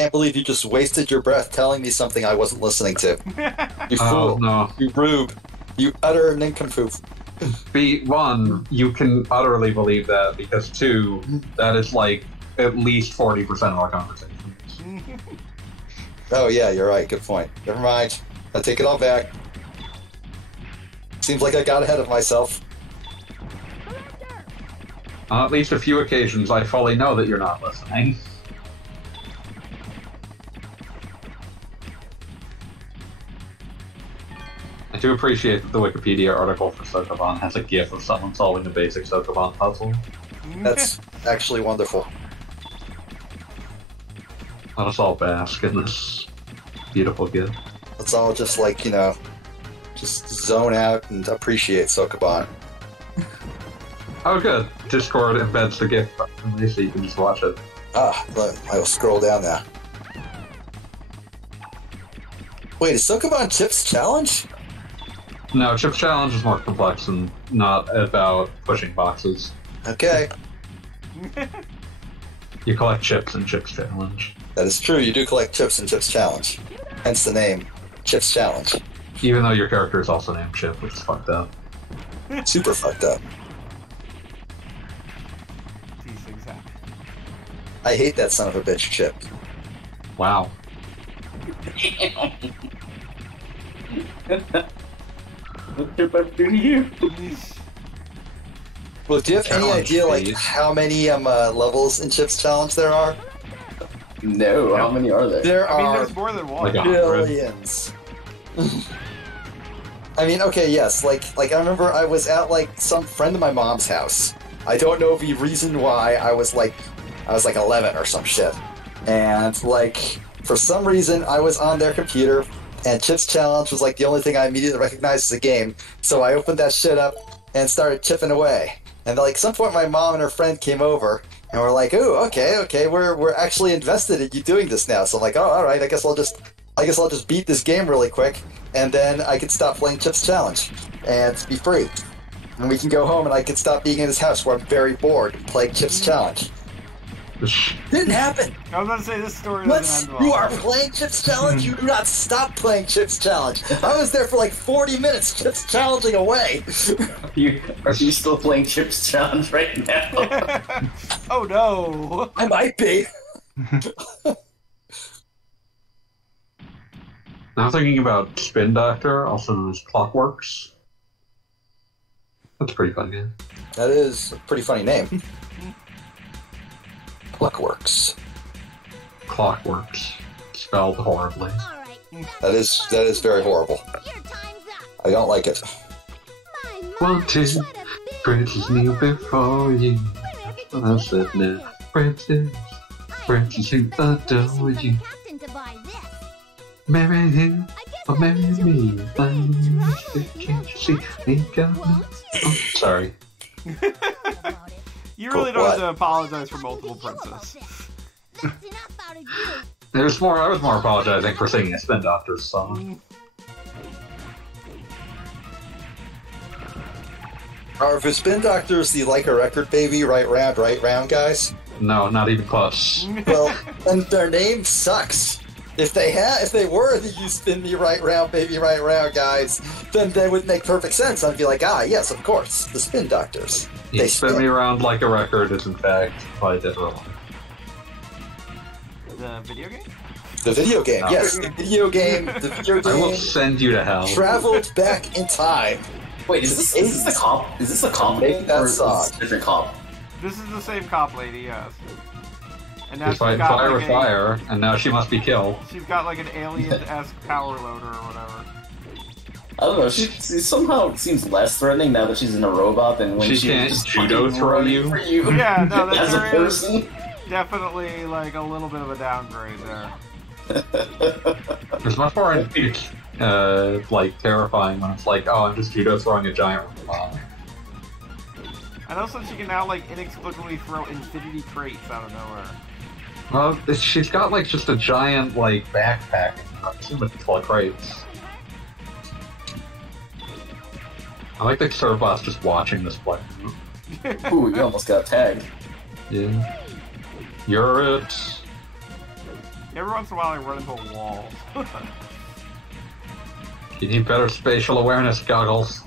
can't believe you just wasted your breath telling me something I wasn't listening to. You fool. Oh, no. You rube. You utter nincompoop. One, you can utterly believe that, because 2, that is like at least 40% of our conversation. Oh, yeah, you're right. Good point. Never mind. I take it all back. Seems like I got ahead of myself. On at least a few occasions, I fully know that you're not listening. I do appreciate that the Wikipedia article for Sokoban has a gif of someone solving a basic Sokoban puzzle. That's actually wonderful. Let us all bask in this beautiful gif. Let's all just, like, you know, just zone out and appreciate Sokoban. Oh, good. Discord embeds the GIF properly, so you can just watch it. Ah, look, I will scroll down now. Wait, is Sokoban Chip's challenge? No, Chip's Challenge is more complex and not about pushing boxes. Okay, You collect chips in Chip's Challenge. that is true. You do collect chips in Chip's challenge. Hence the name, Chip's Challenge. Even though your character is also named Chip, which is fucked up. Super fucked up. These things happen. I hate that son of a bitch, Chip. Wow. What did I do to you? Well, do you have any Challenge, idea, like, please. how many levels in Chip's challenge there are? No, how many are there? There I mean, are there's more than one. Like a- billions. I mean, okay, yes, like I remember I was at, like, some friend of my mom's house. I don't know the reason why. I was like 11 or some shit. And, like, for some reason, I was on their computer, and Chip's Challenge was, like, the only thing I immediately recognized as a game. So I opened that shit up and started chipping away. And, like, some point my mom and her friend came over, and we're like, "Ooh, okay, we're actually invested in you doing this now." So I'm like, "Oh, all right, I guess I'll just beat this game really quick, and then I can stop playing Chip's Challenge and be free. And we can go home, and I can stop being in this house where I'm very bored and playing Chip's Challenge." Didn't happen. I was about to say this story Once doesn't end well. you are playing Chip's Challenge, you do not stop playing Chip's Challenge. I was there for like 40 minutes, Chip's challenging away. Are you still playing Chip's Challenge right now? Oh no! I might be. Now thinking about Spin Doctor, also known as Clockworks. That's a pretty fun game. That is a pretty funny name. Clockworks. Clockworks. Spelled horribly. All right. That is very horrible. Your time's up. I don't like it. My One, two, what a big Princess kneel before you. I said no. Princess who adore you. captain to buy this. Marry him I guess or that marry means you're me. paying attention to me. Can't you see? Ain't got me. Oh, sorry. About it. You really For don't have what? to apologize for multiple What do you think princess. about this? That's enough out of you. I was more apologizing for singing a Spin Doctor's song. Are the Spin Doctors the like a record baby, right round guys? No, not even close. Well, and their name sucks. If they were the "You Spin Me Right Round, Baby Right Round" guys, then they would make perfect sense. I'd be like, ah, yes, of course, the Spin Doctors. You spin me around like a record is in fact by Dead or Alive. The video game? The video game, No. yes, the video game. The video I will game send you to hell. traveled back in time. Wait, is this a comp? Is this a comp Make game that or is song. this a different comp? This is the same cop lady, yes. And now You she's fight got fire like with fire, and now she must be killed. She's got like an alien-esque power loader or whatever. I don't know. She somehow seems less threatening now that she's in a robot than when She she can't was just judo fucking throw running you? for you. Yeah, no, that as a there is person. definitely like a little bit of a downgrade there. It's much more like terrifying when it's like, oh, I'm just judo throwing a giant robot. And also she can now like inexplicably throw infinity crates out of nowhere. Well, she's got like just a giant like backpack. I assume it's full of crates. I like the Servboss just watching this play. Ooh, you almost got tagged. Yeah. You're it. Every once in a while I run into a wall. You need better spatial awareness goggles.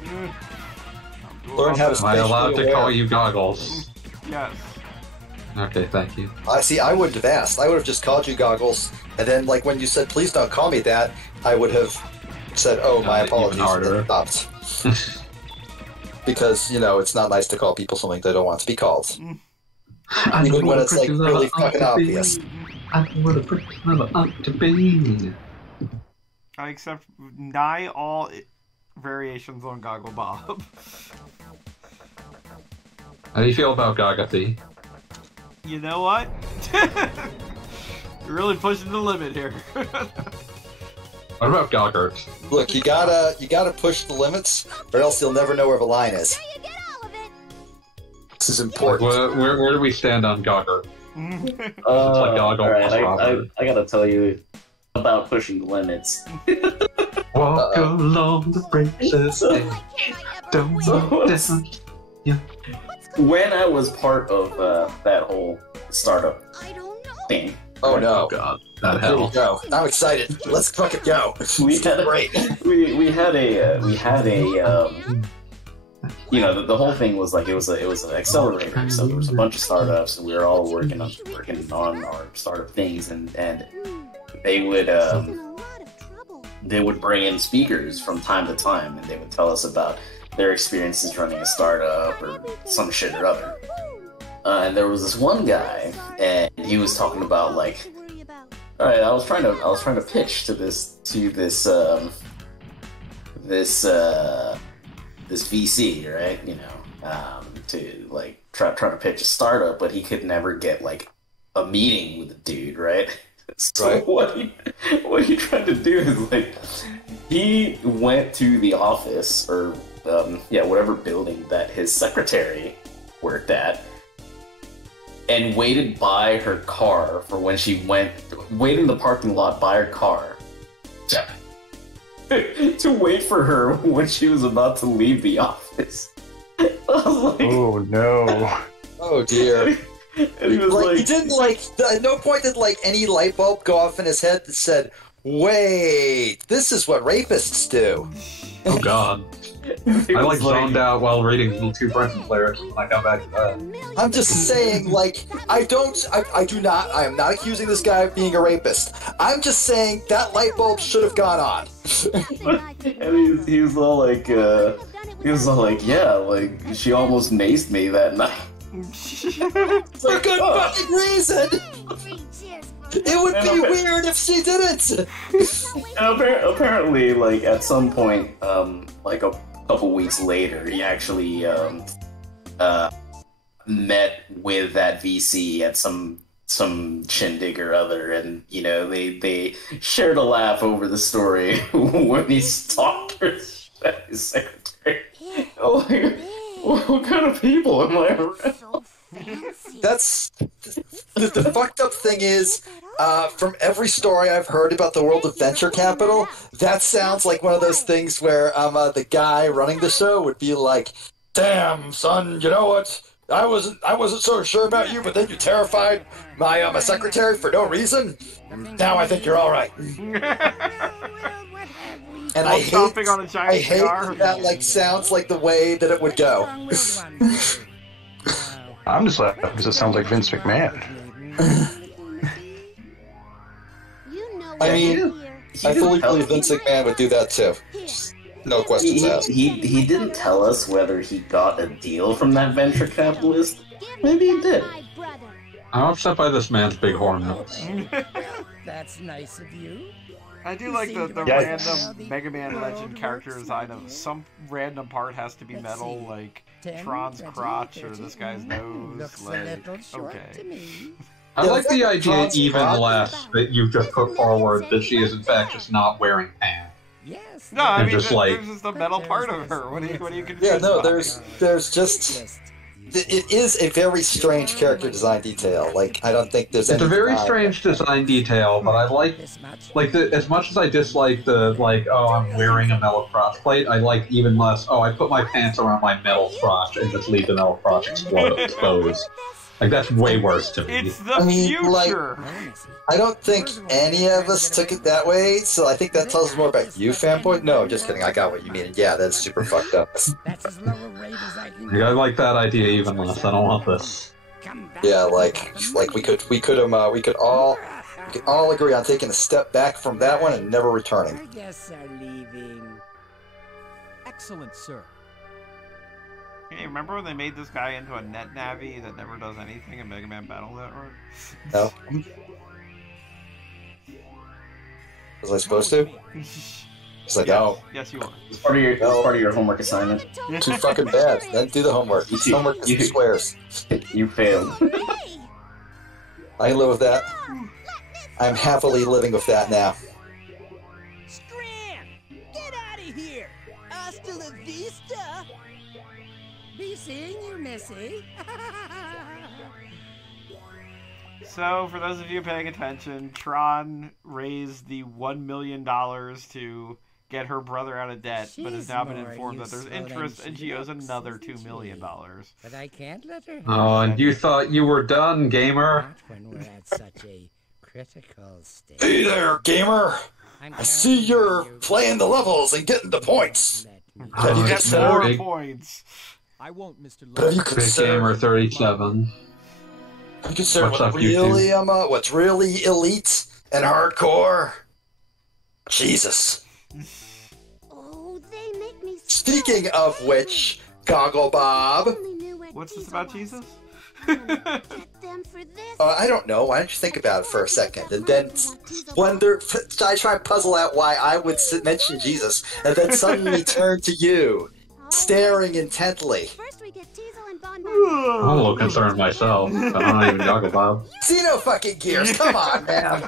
Learn how to Am I allowed to aware. call you goggles? Yes. Okay, thank you. I see. I wouldn't have asked. I would have just called you Goggles, and then, like, when you said, "Please don't call me that," I would have said, "Oh, my Even apologies," and harder. then stopped. Because it's not nice to call people something they don't want to be called, even when it's like really fucking obvious. I would have put another aunt to be. I accept nigh all variations on Goggle Bob. How do you feel about Gagathy? You know what? You're really pushing the limit here. What about Goggert? Look, you gotta push the limits, or else you'll never know where the line is. Now you get all of it. This is important. Where do we stand on Goggert? It's like Goggle Alright, plus Robert. I gotta tell you about pushing the limits. Walk along the braces and Why can't I ever don't win? look down. When I was part of that whole startup I don't know. thing, Oh no! God, that Here we hell. go. I'm excited. Let's fucking go. we had Great. we had a the whole thing was like it was an accelerator, so there was a bunch of startups and we were all working on our startup things, and they would She's in a lot of trouble. they would bring in speakers from time to time, and they would tell us about their experiences running a startup or some shit or other. And there was this one guy, and he was talking about like, To worry about. all right, I was trying to pitch to this VC, right? To like try to pitch a startup, but he could never get like a meeting with the dude, right? So Right. what he tried to do is like he went to the office or whatever building that his secretary worked at, and waited by her car for when she waited in the parking lot by her car to wait for her when she was about to leave the office. I was like, Oh no. Oh dear. and he was Like, like, he didn't at no point did like any light bulb go off in his head that said, "Wait, this is what rapists do." Oh God. he I was zoned out while reading the two Brenton lyrics when I got back to that. I'm just saying, like, I am not accusing this guy of being a rapist. I'm just saying that light bulb should have gone on. and he was all like, yeah, like she almost maced me that night. For good fucking reason! It would be weird if she didn't! And apparently, like at some point, like a couple weeks later, he actually met with that VC at some shindig or other, and they shared a laugh over the story when he stalked her his secretary. Oh, like, what kind of people am I around? So fancy. That's... The fucked up thing is, from every story I've heard about the world of venture capital, that sounds like one of those things where the guy running the show would be like, "Damn, son, you know what? I wasn't so sure about you, but then you terrified my secretary for no reason. Now I think you're all right." And I stomping on a hate giant cigar. that like sounds like the way that it would go. I'm just laughing because it sounds like Vince McMahon. You know I mean, here. I fully believe Vince McMahon would do that too. No questions asked. He didn't tell us whether he got a deal from that venture capitalist. Maybe he did. My brother. I'm upset by this man's big horn notes. That's nice of you. I do like the Yikes. random Mega Man Legend character design of some random part has to be metal, like 10, Tron's 20, crotch or 30. this guy's nose. Looks a Like, little short to okay. me. I like the idea, Tron's even crotch. less, that you've just put forward that she is in fact just not wearing pants. Yes. No, I And mean, just like- there's just a metal part of her. What are you confused Yeah, no, about? there's just... It is a very strange character design detail. Like, I don't think there's It's a any very design- strange design detail, but I like This much. as much as I dislike the I'm wearing a metal crotch plate, I like even less, I put my pants around my metal crotch and just leave the metal crotch exposed. Like, that's way worse to me. It's the I mean, future! like- I don't think any of us took it that way, so I think that tells us more about you, fanboy. No, just kidding. I got what you mean. Yeah, that's super fucked up. That's as low a rate as I can I like that idea even less. I don't want this. come back. Yeah, like we could all agree on taking a step back from that one and never returning. Our guests are leaving. Excellent, sir. Hey, remember when they made this guy into a net navi that never does anything in Mega Man Battle Network? No. Was I supposed to? It's like, no, Yes, you are. It's part of your homework assignment. too fucking bad. Then do the homework. Homework is squares. You failed. Hey! I can live with that. I'm happily living with that now. Scram! Get out of here! Hasta la vista! Be seeing you, Missy. So, for those of you paying attention, Tron raised the $1 million to get her brother out of debt, but has She's now been more informed that there's useful than interest and she owes looks, another isn't $2 million. she? But I can't let her. Oh, and you thought you were done, gamer? Not when we're at such a critical stage. Hey there, gamer. I'm I see you're counting on you. playing the levels and getting the points. Let me- Have you Oh, got it's some More big, points. I won't, Mr. But have you Lowe. big considered? gamer 37. Have you considered What's what up, YouTube? really what's really elite and hardcore? Jesus. Oh, they make me so Speaking of which, Goggle Bob. Only knew where What's this Teasel about was. Jesus? Get them for this. I don't know. Why don't you think about it for a second, and then wonder? I try to puzzle out why I would mention Jesus, and then suddenly turn to you, staring intently. First we get Teasel and Bonne I'm a little concerned myself. I'm not even Goggle Bob. Xeno fucking gears. Come on, man.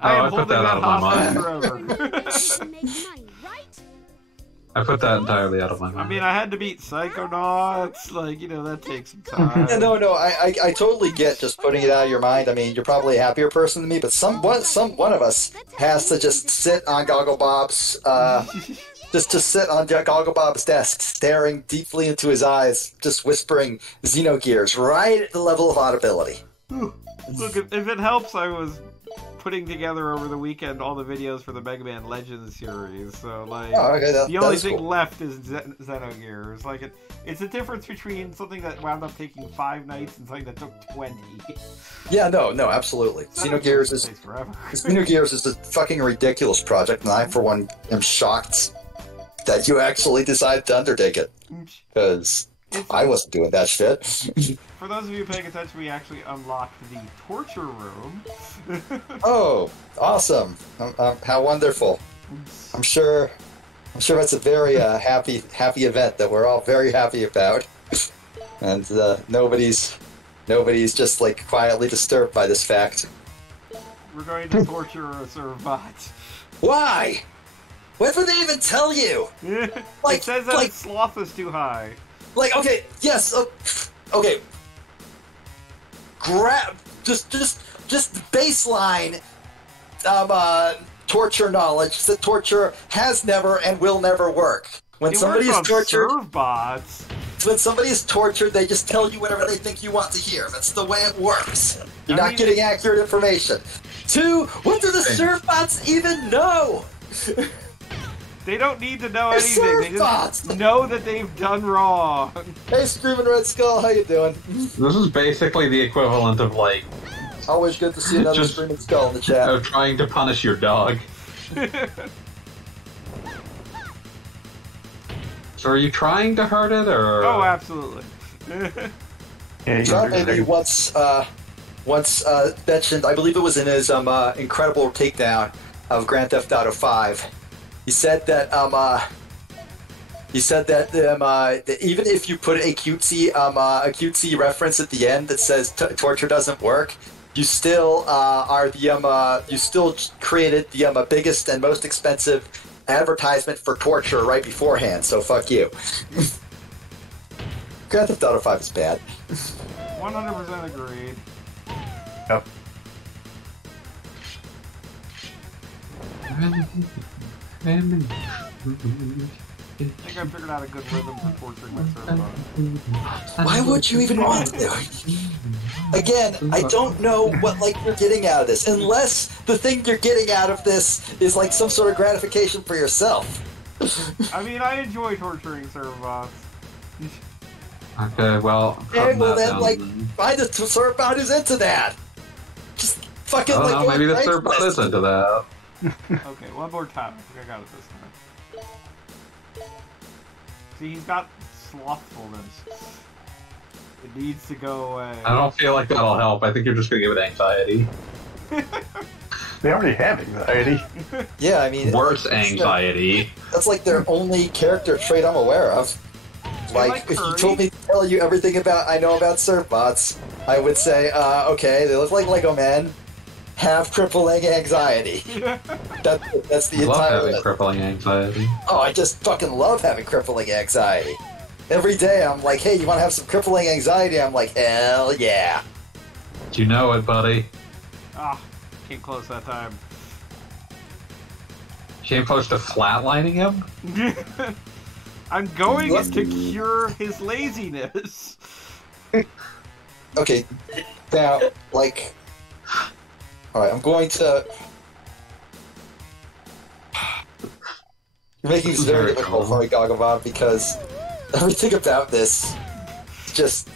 I put that out of my mind. forever. make money, right? I put that entirely out of my I mind. mean, I had to beat Psychonauts. Like, that takes some time. Yeah, no, I totally get just putting it out of your mind. I mean, you're probably a happier person than me, but some one of us has to just sit on Goggle Bob's just to sit on Goggle Bob's desk, staring deeply into his eyes, just whispering Xenogears right at the level of audibility. Look, if it helps, I was putting together over the weekend all the videos for the Mega Man Legends series. So, like, Oh, okay, the only that's thing cool. left is Xenogears. Like, it's a difference between something that wound up taking 5 nights and something that took 20. Yeah, no, absolutely. Xenogears takes forever. is a fucking ridiculous project, and I, for one, am shocked that you actually decided to undertake it. Because I wasn't doing that shit. For those of you paying attention, we actually unlocked the torture room. Oh, awesome! How wonderful! I'm sure that's a very happy event that we're all very happy about, and nobody's just like quietly disturbed by this fact. We're going to torture a Servbot. Why? What would they even tell you? Like- it says that like- its sloth is too high. Like, okay, yes, okay. Grab just baseline torture knowledge that torture has never and will never work. When It somebody works is on tortured, Servbots. when somebody is tortured, they just tell you whatever they think you want to hear. That's the way it works. You're I not mean- getting accurate information. 2, what do the Servbots even know? They don't need to know They're anything. They Servbots! just know that they've done wrong. Hey, Screaming Red Skull, how you doing? This is basically the equivalent of, like, Always good to see another Just- Screaming Skull in the chat. of trying to punish your dog. So are you trying to hurt it, or...? Oh, absolutely. Yeah, John maybe once mentioned, I believe it was in his incredible takedown of Grand Theft Auto 5. He said that that even if you put a cutesy reference at the end that says torture doesn't work, you still you still created the biggest and most expensive advertisement for torture right beforehand. So fuck you. Grand Theft Auto 5 is bad. 100% agreed. Yep. I think I figured out a good rhythm for torturing my server. Why would you even want to? Again, I don't know what like you're getting out of this, unless the thing you're getting out of this is like some sort of gratification for yourself. I mean, I enjoy torturing server bots. Okay, well. Okay, well then, like, find a server bot who's into that. Just fucking I don't like. know, maybe the Craigslist. server bot is into that. Okay, one more time. I think I got it this time. See, he's got slothfulness. It needs to go away. I don't feel like that'll help. I think you're just gonna give it anxiety. They already have anxiety. Yeah, I mean. Worse anxiety. That's like their only character trait I'm aware of. Like, if you told me to tell you everything I know about surf bots, I would say, okay, they look like Lego men, have crippling anxiety. That's the I love entire having list. crippling anxiety. Oh, I just fucking love having crippling anxiety. Every day I'm like, hey, you want to have some crippling anxiety? I'm like, hell yeah. You know it, buddy. Ah, came close that time. Came close to flatlining him? I'm going to cure his laziness. Okay, now, like... Alright, I'm going to... You're making this very difficult for me, Gagavon, because everything about this is just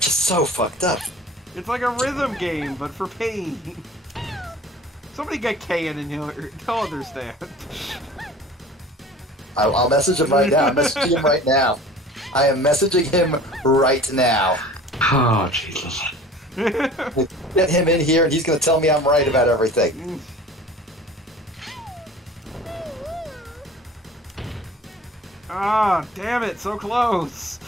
so fucked up. It's like a rhythm game, but for pain. Somebody get Kayan in here. He'll understand. I'll message him right now. I'm messaging him right now. I am messaging him right now. Oh, Jesus. Get him in here, and he's going to tell me I'm right about everything. Ah, damn it, so close.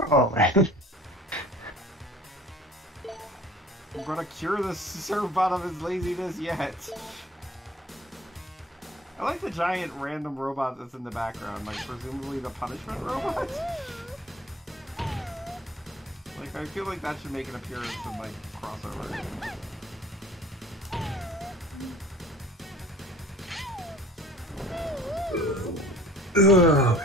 Oh, man. I'm gonna cure the servbot of his laziness yet. I like the giant random robot that's in the background, like presumably the punishment robot. Like, I feel like that should make an appearance in like crossover. Ugh.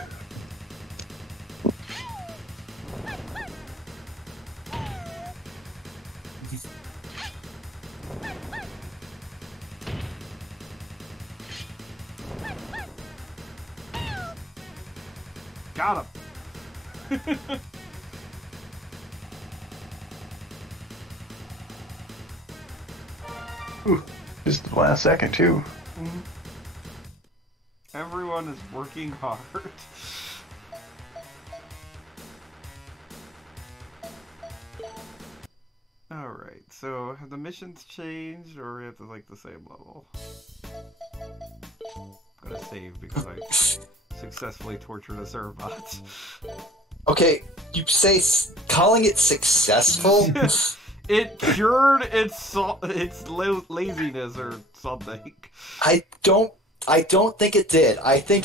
Got him. Ooh, just the last second, too. Everyone is working hard. Alright, so have the missions changed, or are we at the, like, the same level? I'm gonna save because I successfully tortured a servbot. Okay, you say calling it successful? It cured its laziness or something. I don't think it did. I think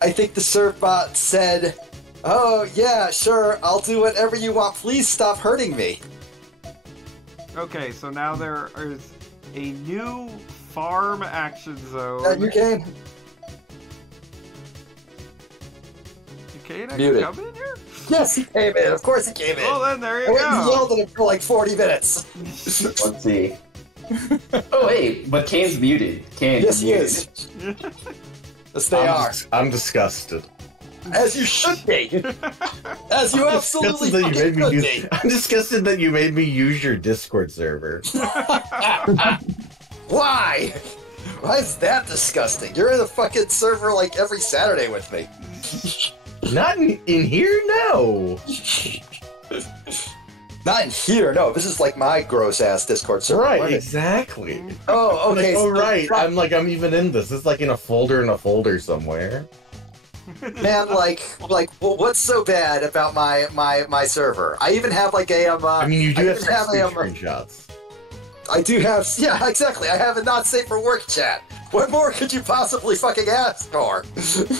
the servbot said, "Oh yeah, sure, I'll do whatever you want. Please stop hurting me." Okay, so now there is a new farm action zone. That you can. Okay, I Muted. can come in here? Yes, he came in. Of course he came in. Well, then there I you went and go. yelled at him for like 40 minutes. Let's see. Oh wait, but Kane's muted. Kane, Yes, he muted. is. Yes, they are. I'm disgusted. As you should be. As you absolutely Disgusted that you fucking made me could use, be. I'm disgusted that you made me use your Discord server. Why? Why is that disgusting? You're in the fucking server like every Saturday with me. Not in here, no. Not in here, no. This is like my gross ass Discord server. Right, What is- exactly. Oh, okay. Like, oh, so- right. I'm even in this. It's like in a folder somewhere. Man, like, well, what's so bad about my server? I even have like a I mean, you do have even some have screenshots. I do have, yeah, exactly. I have a not safe for work chat. What more could you possibly fucking ask for?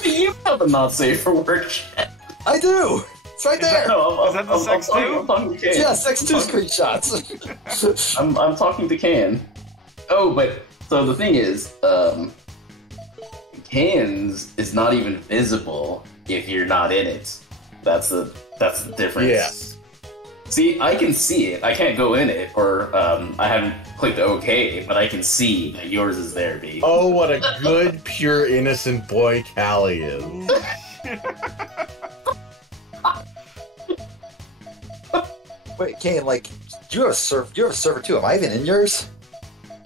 You have a not safe for work chat. I do. It's right there. Is that the sex too? I'm talking to Kane. Yeah, sex 2 screenshots. I'm talking to Kane. Oh, but So the thing is, cans is not even visible if you're not in it. That's the difference. Yes. See, I can see it. I can't go in it, or I haven't clicked OK, but I can see that yours is there, baby. Oh, what a good, pure, innocent boy Callie is. Wait, Kane, like, you have a server too. Am I even in yours?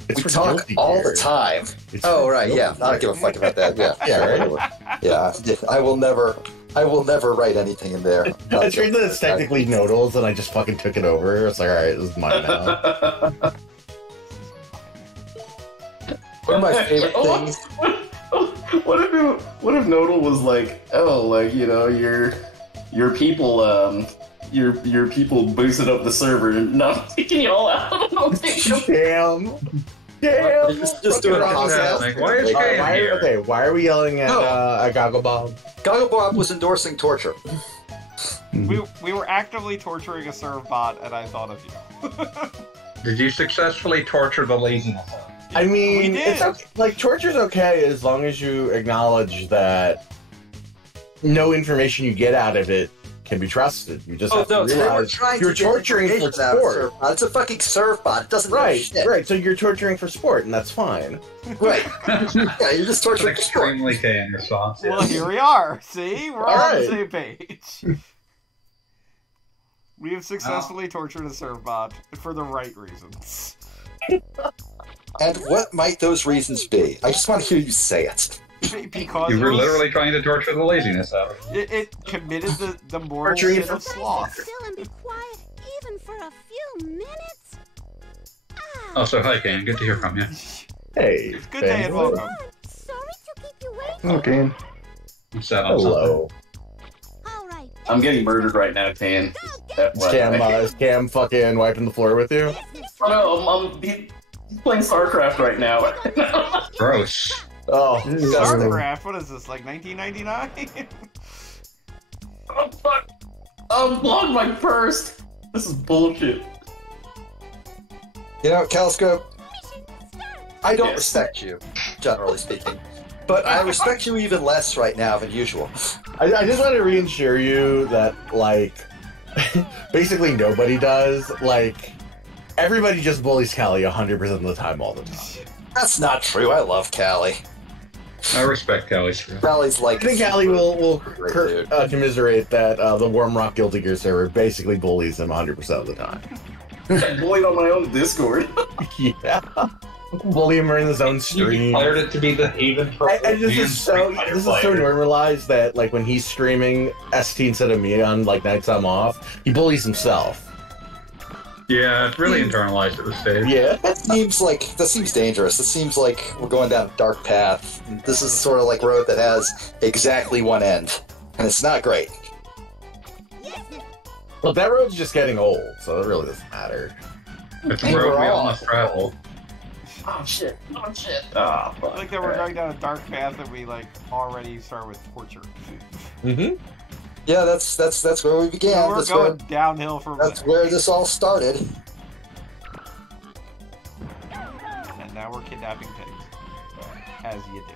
It's We for talk guilty all gear. the time. It's Oh, for right, guilty yeah. I don't give a fuck about that. Yeah, yeah, right. Yeah, I will never write anything in there. It's weird that it's technically Nodal's, and I just fucking took it over. It's like, alright, this is mine now. One of my favorite things. What if Nodal was like, oh, like, you know, your people your people boosted up the server and now I'm taking you all out. Damn. Damn. Just doing a Like, why is Alright, Kane here? okay, why are we yelling at Gogglebob? Gogglebob was endorsing torture. We were actively torturing a serve bot, and I thought of you. Did you successfully torture the laziness? I mean, We did. it's okay. Like, torture's okay as long as you acknowledge that no information you get out of it can be trusted. You just have to they were realize trying you're to get torturing for information out of sport. serve bot. It's a fucking serve bot. It doesn't know Right, shit. right. So you're torturing for sport, and that's fine. Right. Yeah, you're just An torturing for sport. extremely Kane response. Well, here we are. See? We're all on the same page. We have successfully tortured a serve bot for the right reasons. And what might those reasons be? I just want to hear you say it. Because You were it was- literally trying to torture the laziness out of it. It committed the mortal Torturing sin of sloth. Still and be quiet, even for a few minutes. Ah, Oh, so hi, Kane. Good to hear from you. Hey, Good day and fanboy. welcome. sorry to keep you waiting. Okay. You sat on Hello. All right. I'm getting murdered right now, Tan. Is Cam fucking wiping the floor with you? Oh no, he's playing StarCraft right now. something. Gross. Oh, StarCraft, what is this, like 1999? Oh fuck! Unblock my purse! This is bullshit. You know, Calisco, I don't Yes. respect you, generally speaking. But I respect you even less right now than usual. I just want to reassure you that, like, basically nobody does. Like, everybody just bullies Callie 100% of the time, all the time. That's not true. I love Callie. I respect Callie's truth. Callie's like... I think Callie will Great dude. commiserate that the Warm Rock Guilty Gear server basically bullies him 100% of the time. I'm bullied on my own Discord. Yeah. Bully him in his own You stream. declared it to be the haven for And this is so normalized that, like, when he's streaming ST instead of me on, like, nights I'm off, he bullies himself. Yeah, it's really internalized at this stage. Yeah. That seems dangerous. It seems like we're going down a dark path. This is the sort of like road that has exactly one end. And it's not great. Well, that road's just getting old, so it really doesn't matter. It's a road we all must travel. Oh shit! Oh shit! Ah, I like that we're going down a dark path and we like already start with torture. Mm-hmm. Yeah, that's where we began. So we're That's going where, downhill from that's there. where this all started. And now we're kidnapping pigs. As you do.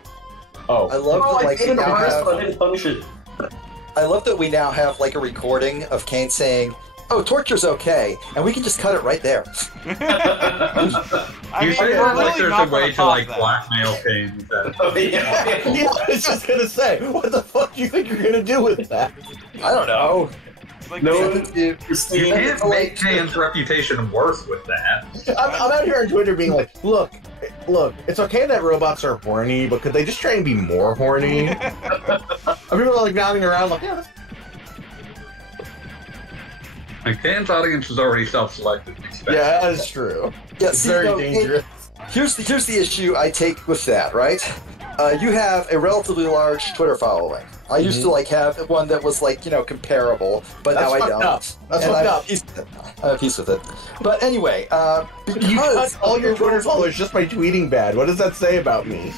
Oh. I love Oh, that, I like, we paid a now price, have, but I didn't punish it. I love that we now have like a recording of Kane saying, "Oh, torture's okay," and we can just cut it right there. I You mean, say we're it like really there's not a way gonna to pause like that. blackmail Kane with that. Oh, yeah. Yeah, I was just gonna say, what the fuck do you think you're gonna do with that? I don't know. Like, No, You Christine. can't make Kane's reputation worse with that. I'm out here on Twitter being like, look, it's okay that robots are horny, but could they just try and be more horny? And people are like nodding around like, yeah, that's Like, Kane's audience is already self-selected. yeah, that is true. Yeah, It's see, very no, dangerous. Here's the issue I take with that, right? You have a relatively large Twitter following. I used to like have one that was like, you know, comparable, but That's now I fucked don't. up. That's And fucked I'm up. at peace with it. But anyway, because You cut all your Twitter followers just by tweeting bad. What does that say about me?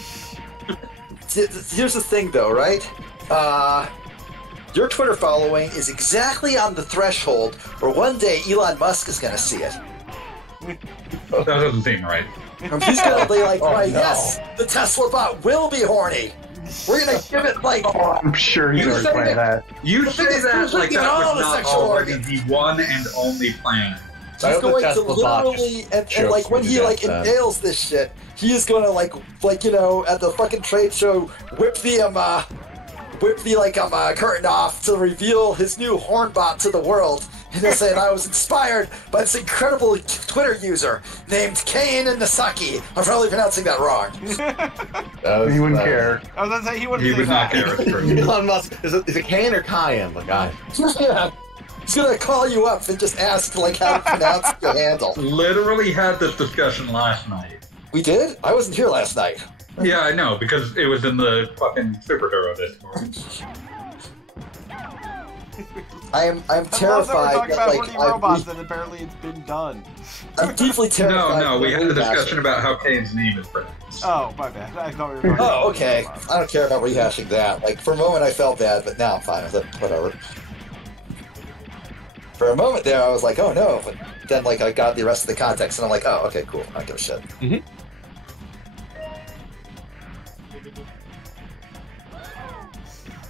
Here's the thing, though, right? Your Twitter following is exactly on the threshold where one day Elon Musk is going to see it. That doesn't seem right. He's gonna be like, Oh, right, no. yes, the Tesla bot will be horny. We're gonna give it like. Oh, I'm sure he's You already say planned that. You The say biggest that thing like in that all was the not sexual already organs. the one and only plan. He's I hope the going to Tesla bot literally, and chokes like when me he to like death then. impales this shit, he is gonna like you know at the fucking trade show whip the curtain off to reveal his new horn bot to the world. And he'll say, I was inspired by this incredible Twitter user named Kane and Nasaki. I'm probably pronouncing that wrong. He wouldn't care. I was gonna say he wouldn't. He say would not that. care. It's true. Elon Musk, is it Kane or Cayenne, the guy? Yeah. He's gonna call you up and just ask like how to pronounce your handle. Literally had this discussion last night. We did? I wasn't here last night. Yeah, I know, because it was in the fucking superhero Discord. I'm I love that we're terrified talking that about like horny robots, and apparently it's been done. I'm deeply terrified. No, we that had a rehashing. discussion about how Kane's name is pronounced. Oh, my bad. I thought we were talking about Oh, okay. robots. I don't care about rehashing that. Like, for a moment I felt bad, but now I'm fine with it. Whatever. For a moment there, I was like, oh no. But then, like, I got the rest of the context, and I'm like, oh, okay, cool. I don't give a shit.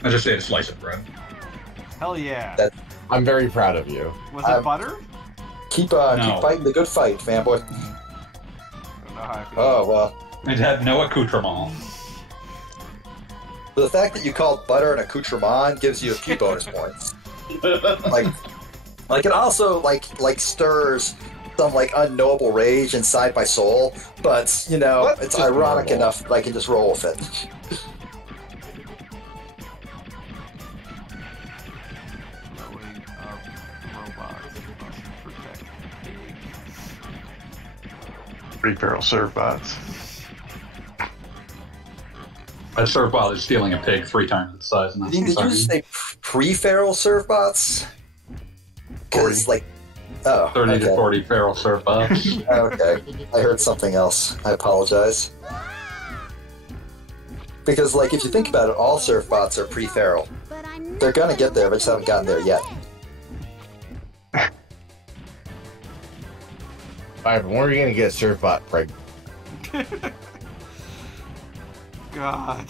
I just ate a slice of bread. Hell yeah. That- I'm very proud of you. Was it butter? Keep No. fighting the good fight, fanboy. I don't know how I feel. Oh, well. It had no accoutrement. The fact that you called butter an accoutrement gives you a few bonus points. Like it also like stirs some like unknowable rage inside my soul, but you know What? it's Just ironic normal. enough that I can just roll with it. Growing up robots must protect pigs. Free feral serve bots. I served while he's stealing a pig 3 times its size. And that's Did you just say pre-feral serve bots? Because like, oh, 30 okay. to 40 feral serve bots. Okay, I heard something else. I apologize. Because like, if you think about it, all surf bots are pre-feral. But I'm They're gonna not get there, but just haven't gotten there yet. Alright, when are you gonna get Surfbot pregnant? God.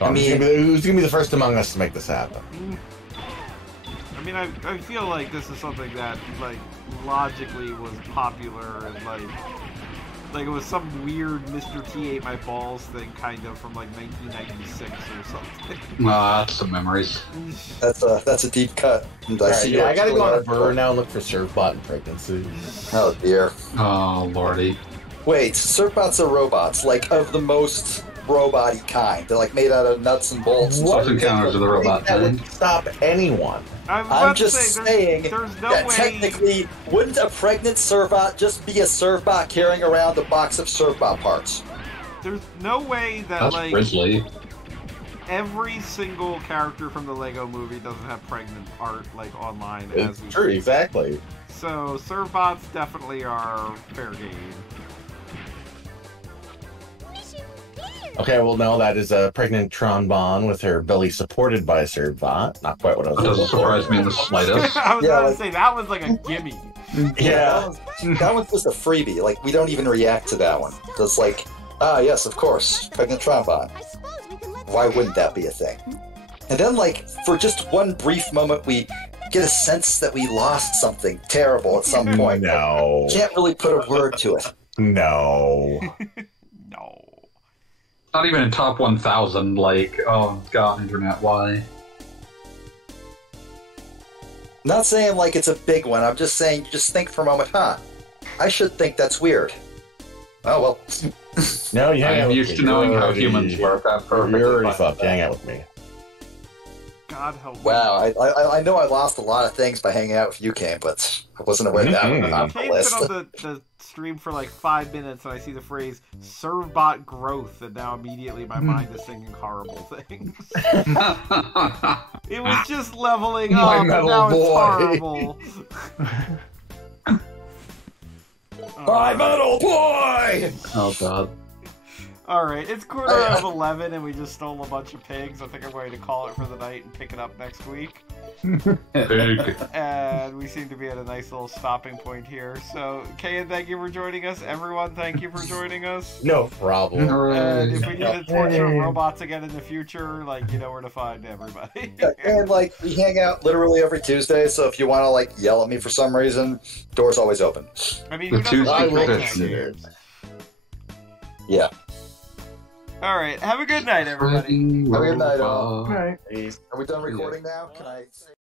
I mean- who's gonna be the first among us to make this happen? I mean, I feel like this is something that, like, logically was popular and, like it was some weird Mr. T ate my balls thing, kind of, from, like, 1996 or something. That's some memories. That's a deep cut. And I Alright, see yeah, you're I gotta go on a actually- burr now and look for Surfbot and pregnancy. Oh dear. Oh, lordy. Wait, surf bots are robots, like of the most robot-y kind. They're like made out of nuts and bolts. and Close stuff. Encounters of the Robot That kind. would stop anyone. I'm just saying there's no that way. technically, wouldn't a pregnant Surfbot just be a Surfbot carrying around a box of Surfbot parts? There's no way that, That's like, grisly. every single character from the Lego movie doesn't have pregnant art, like, online It's as we true, speak. exactly. So, Surfbots definitely are fair game. mission failure. Okay, well, no, that is a pregnant Tron Bonne with her belly supported by a Surfbot. Not quite what I was That doesn't looking for. surprise me in the slightest. I was Yeah, gonna like- say, that was like a gimme. Yeah. That one's just a freebie. Like, we don't even react to that one. Just like, yes, of course, pregnant Trombone. I suppose we can let Why wouldn't that be a thing? And then, like, for just one brief moment, we get a sense that we lost something terrible at some point. No. Can't really put a word to it. No. No. Not even in top 1,000, like, oh god, internet, why? Not saying like it's a big one. I'm just saying, just think for a moment, I should think that's weird. Oh, well. No, you hang out I'm with used me. to knowing You're how already- humans work. I'm perfectly You're already fine fucked. with that. Hang out with me. God help me. Wow, I know I lost a lot of things by hanging out with you, Kane, but I wasn't aware that was on the Kane's list. been on the stream for like 5 minutes and I see the phrase "servbot growth" and now immediately my mind is thinking horrible things. It was just leveling My up and metal now boy. it's horrible. My metal boy! Oh god. Alright, it's quarter of 11 and we just stole a bunch of pigs. I think I'm going to call it for the night and pick it up next week. Big. And we seem to be at a nice little stopping point here. So, Kayan, thank you for joining us. Everyone, thank you for joining us. No problem. And if we need to torture robots again in the future, like, you know where to find everybody. And like we hang out literally every Tuesday, so if you want to like yell at me for some reason, door's always open. I mean, The he doesn't like Tuesday Rayman tradition. games. Yeah. Alright, have a good night, everybody. Have a good night, all. Right. Are we done recording now? Can I?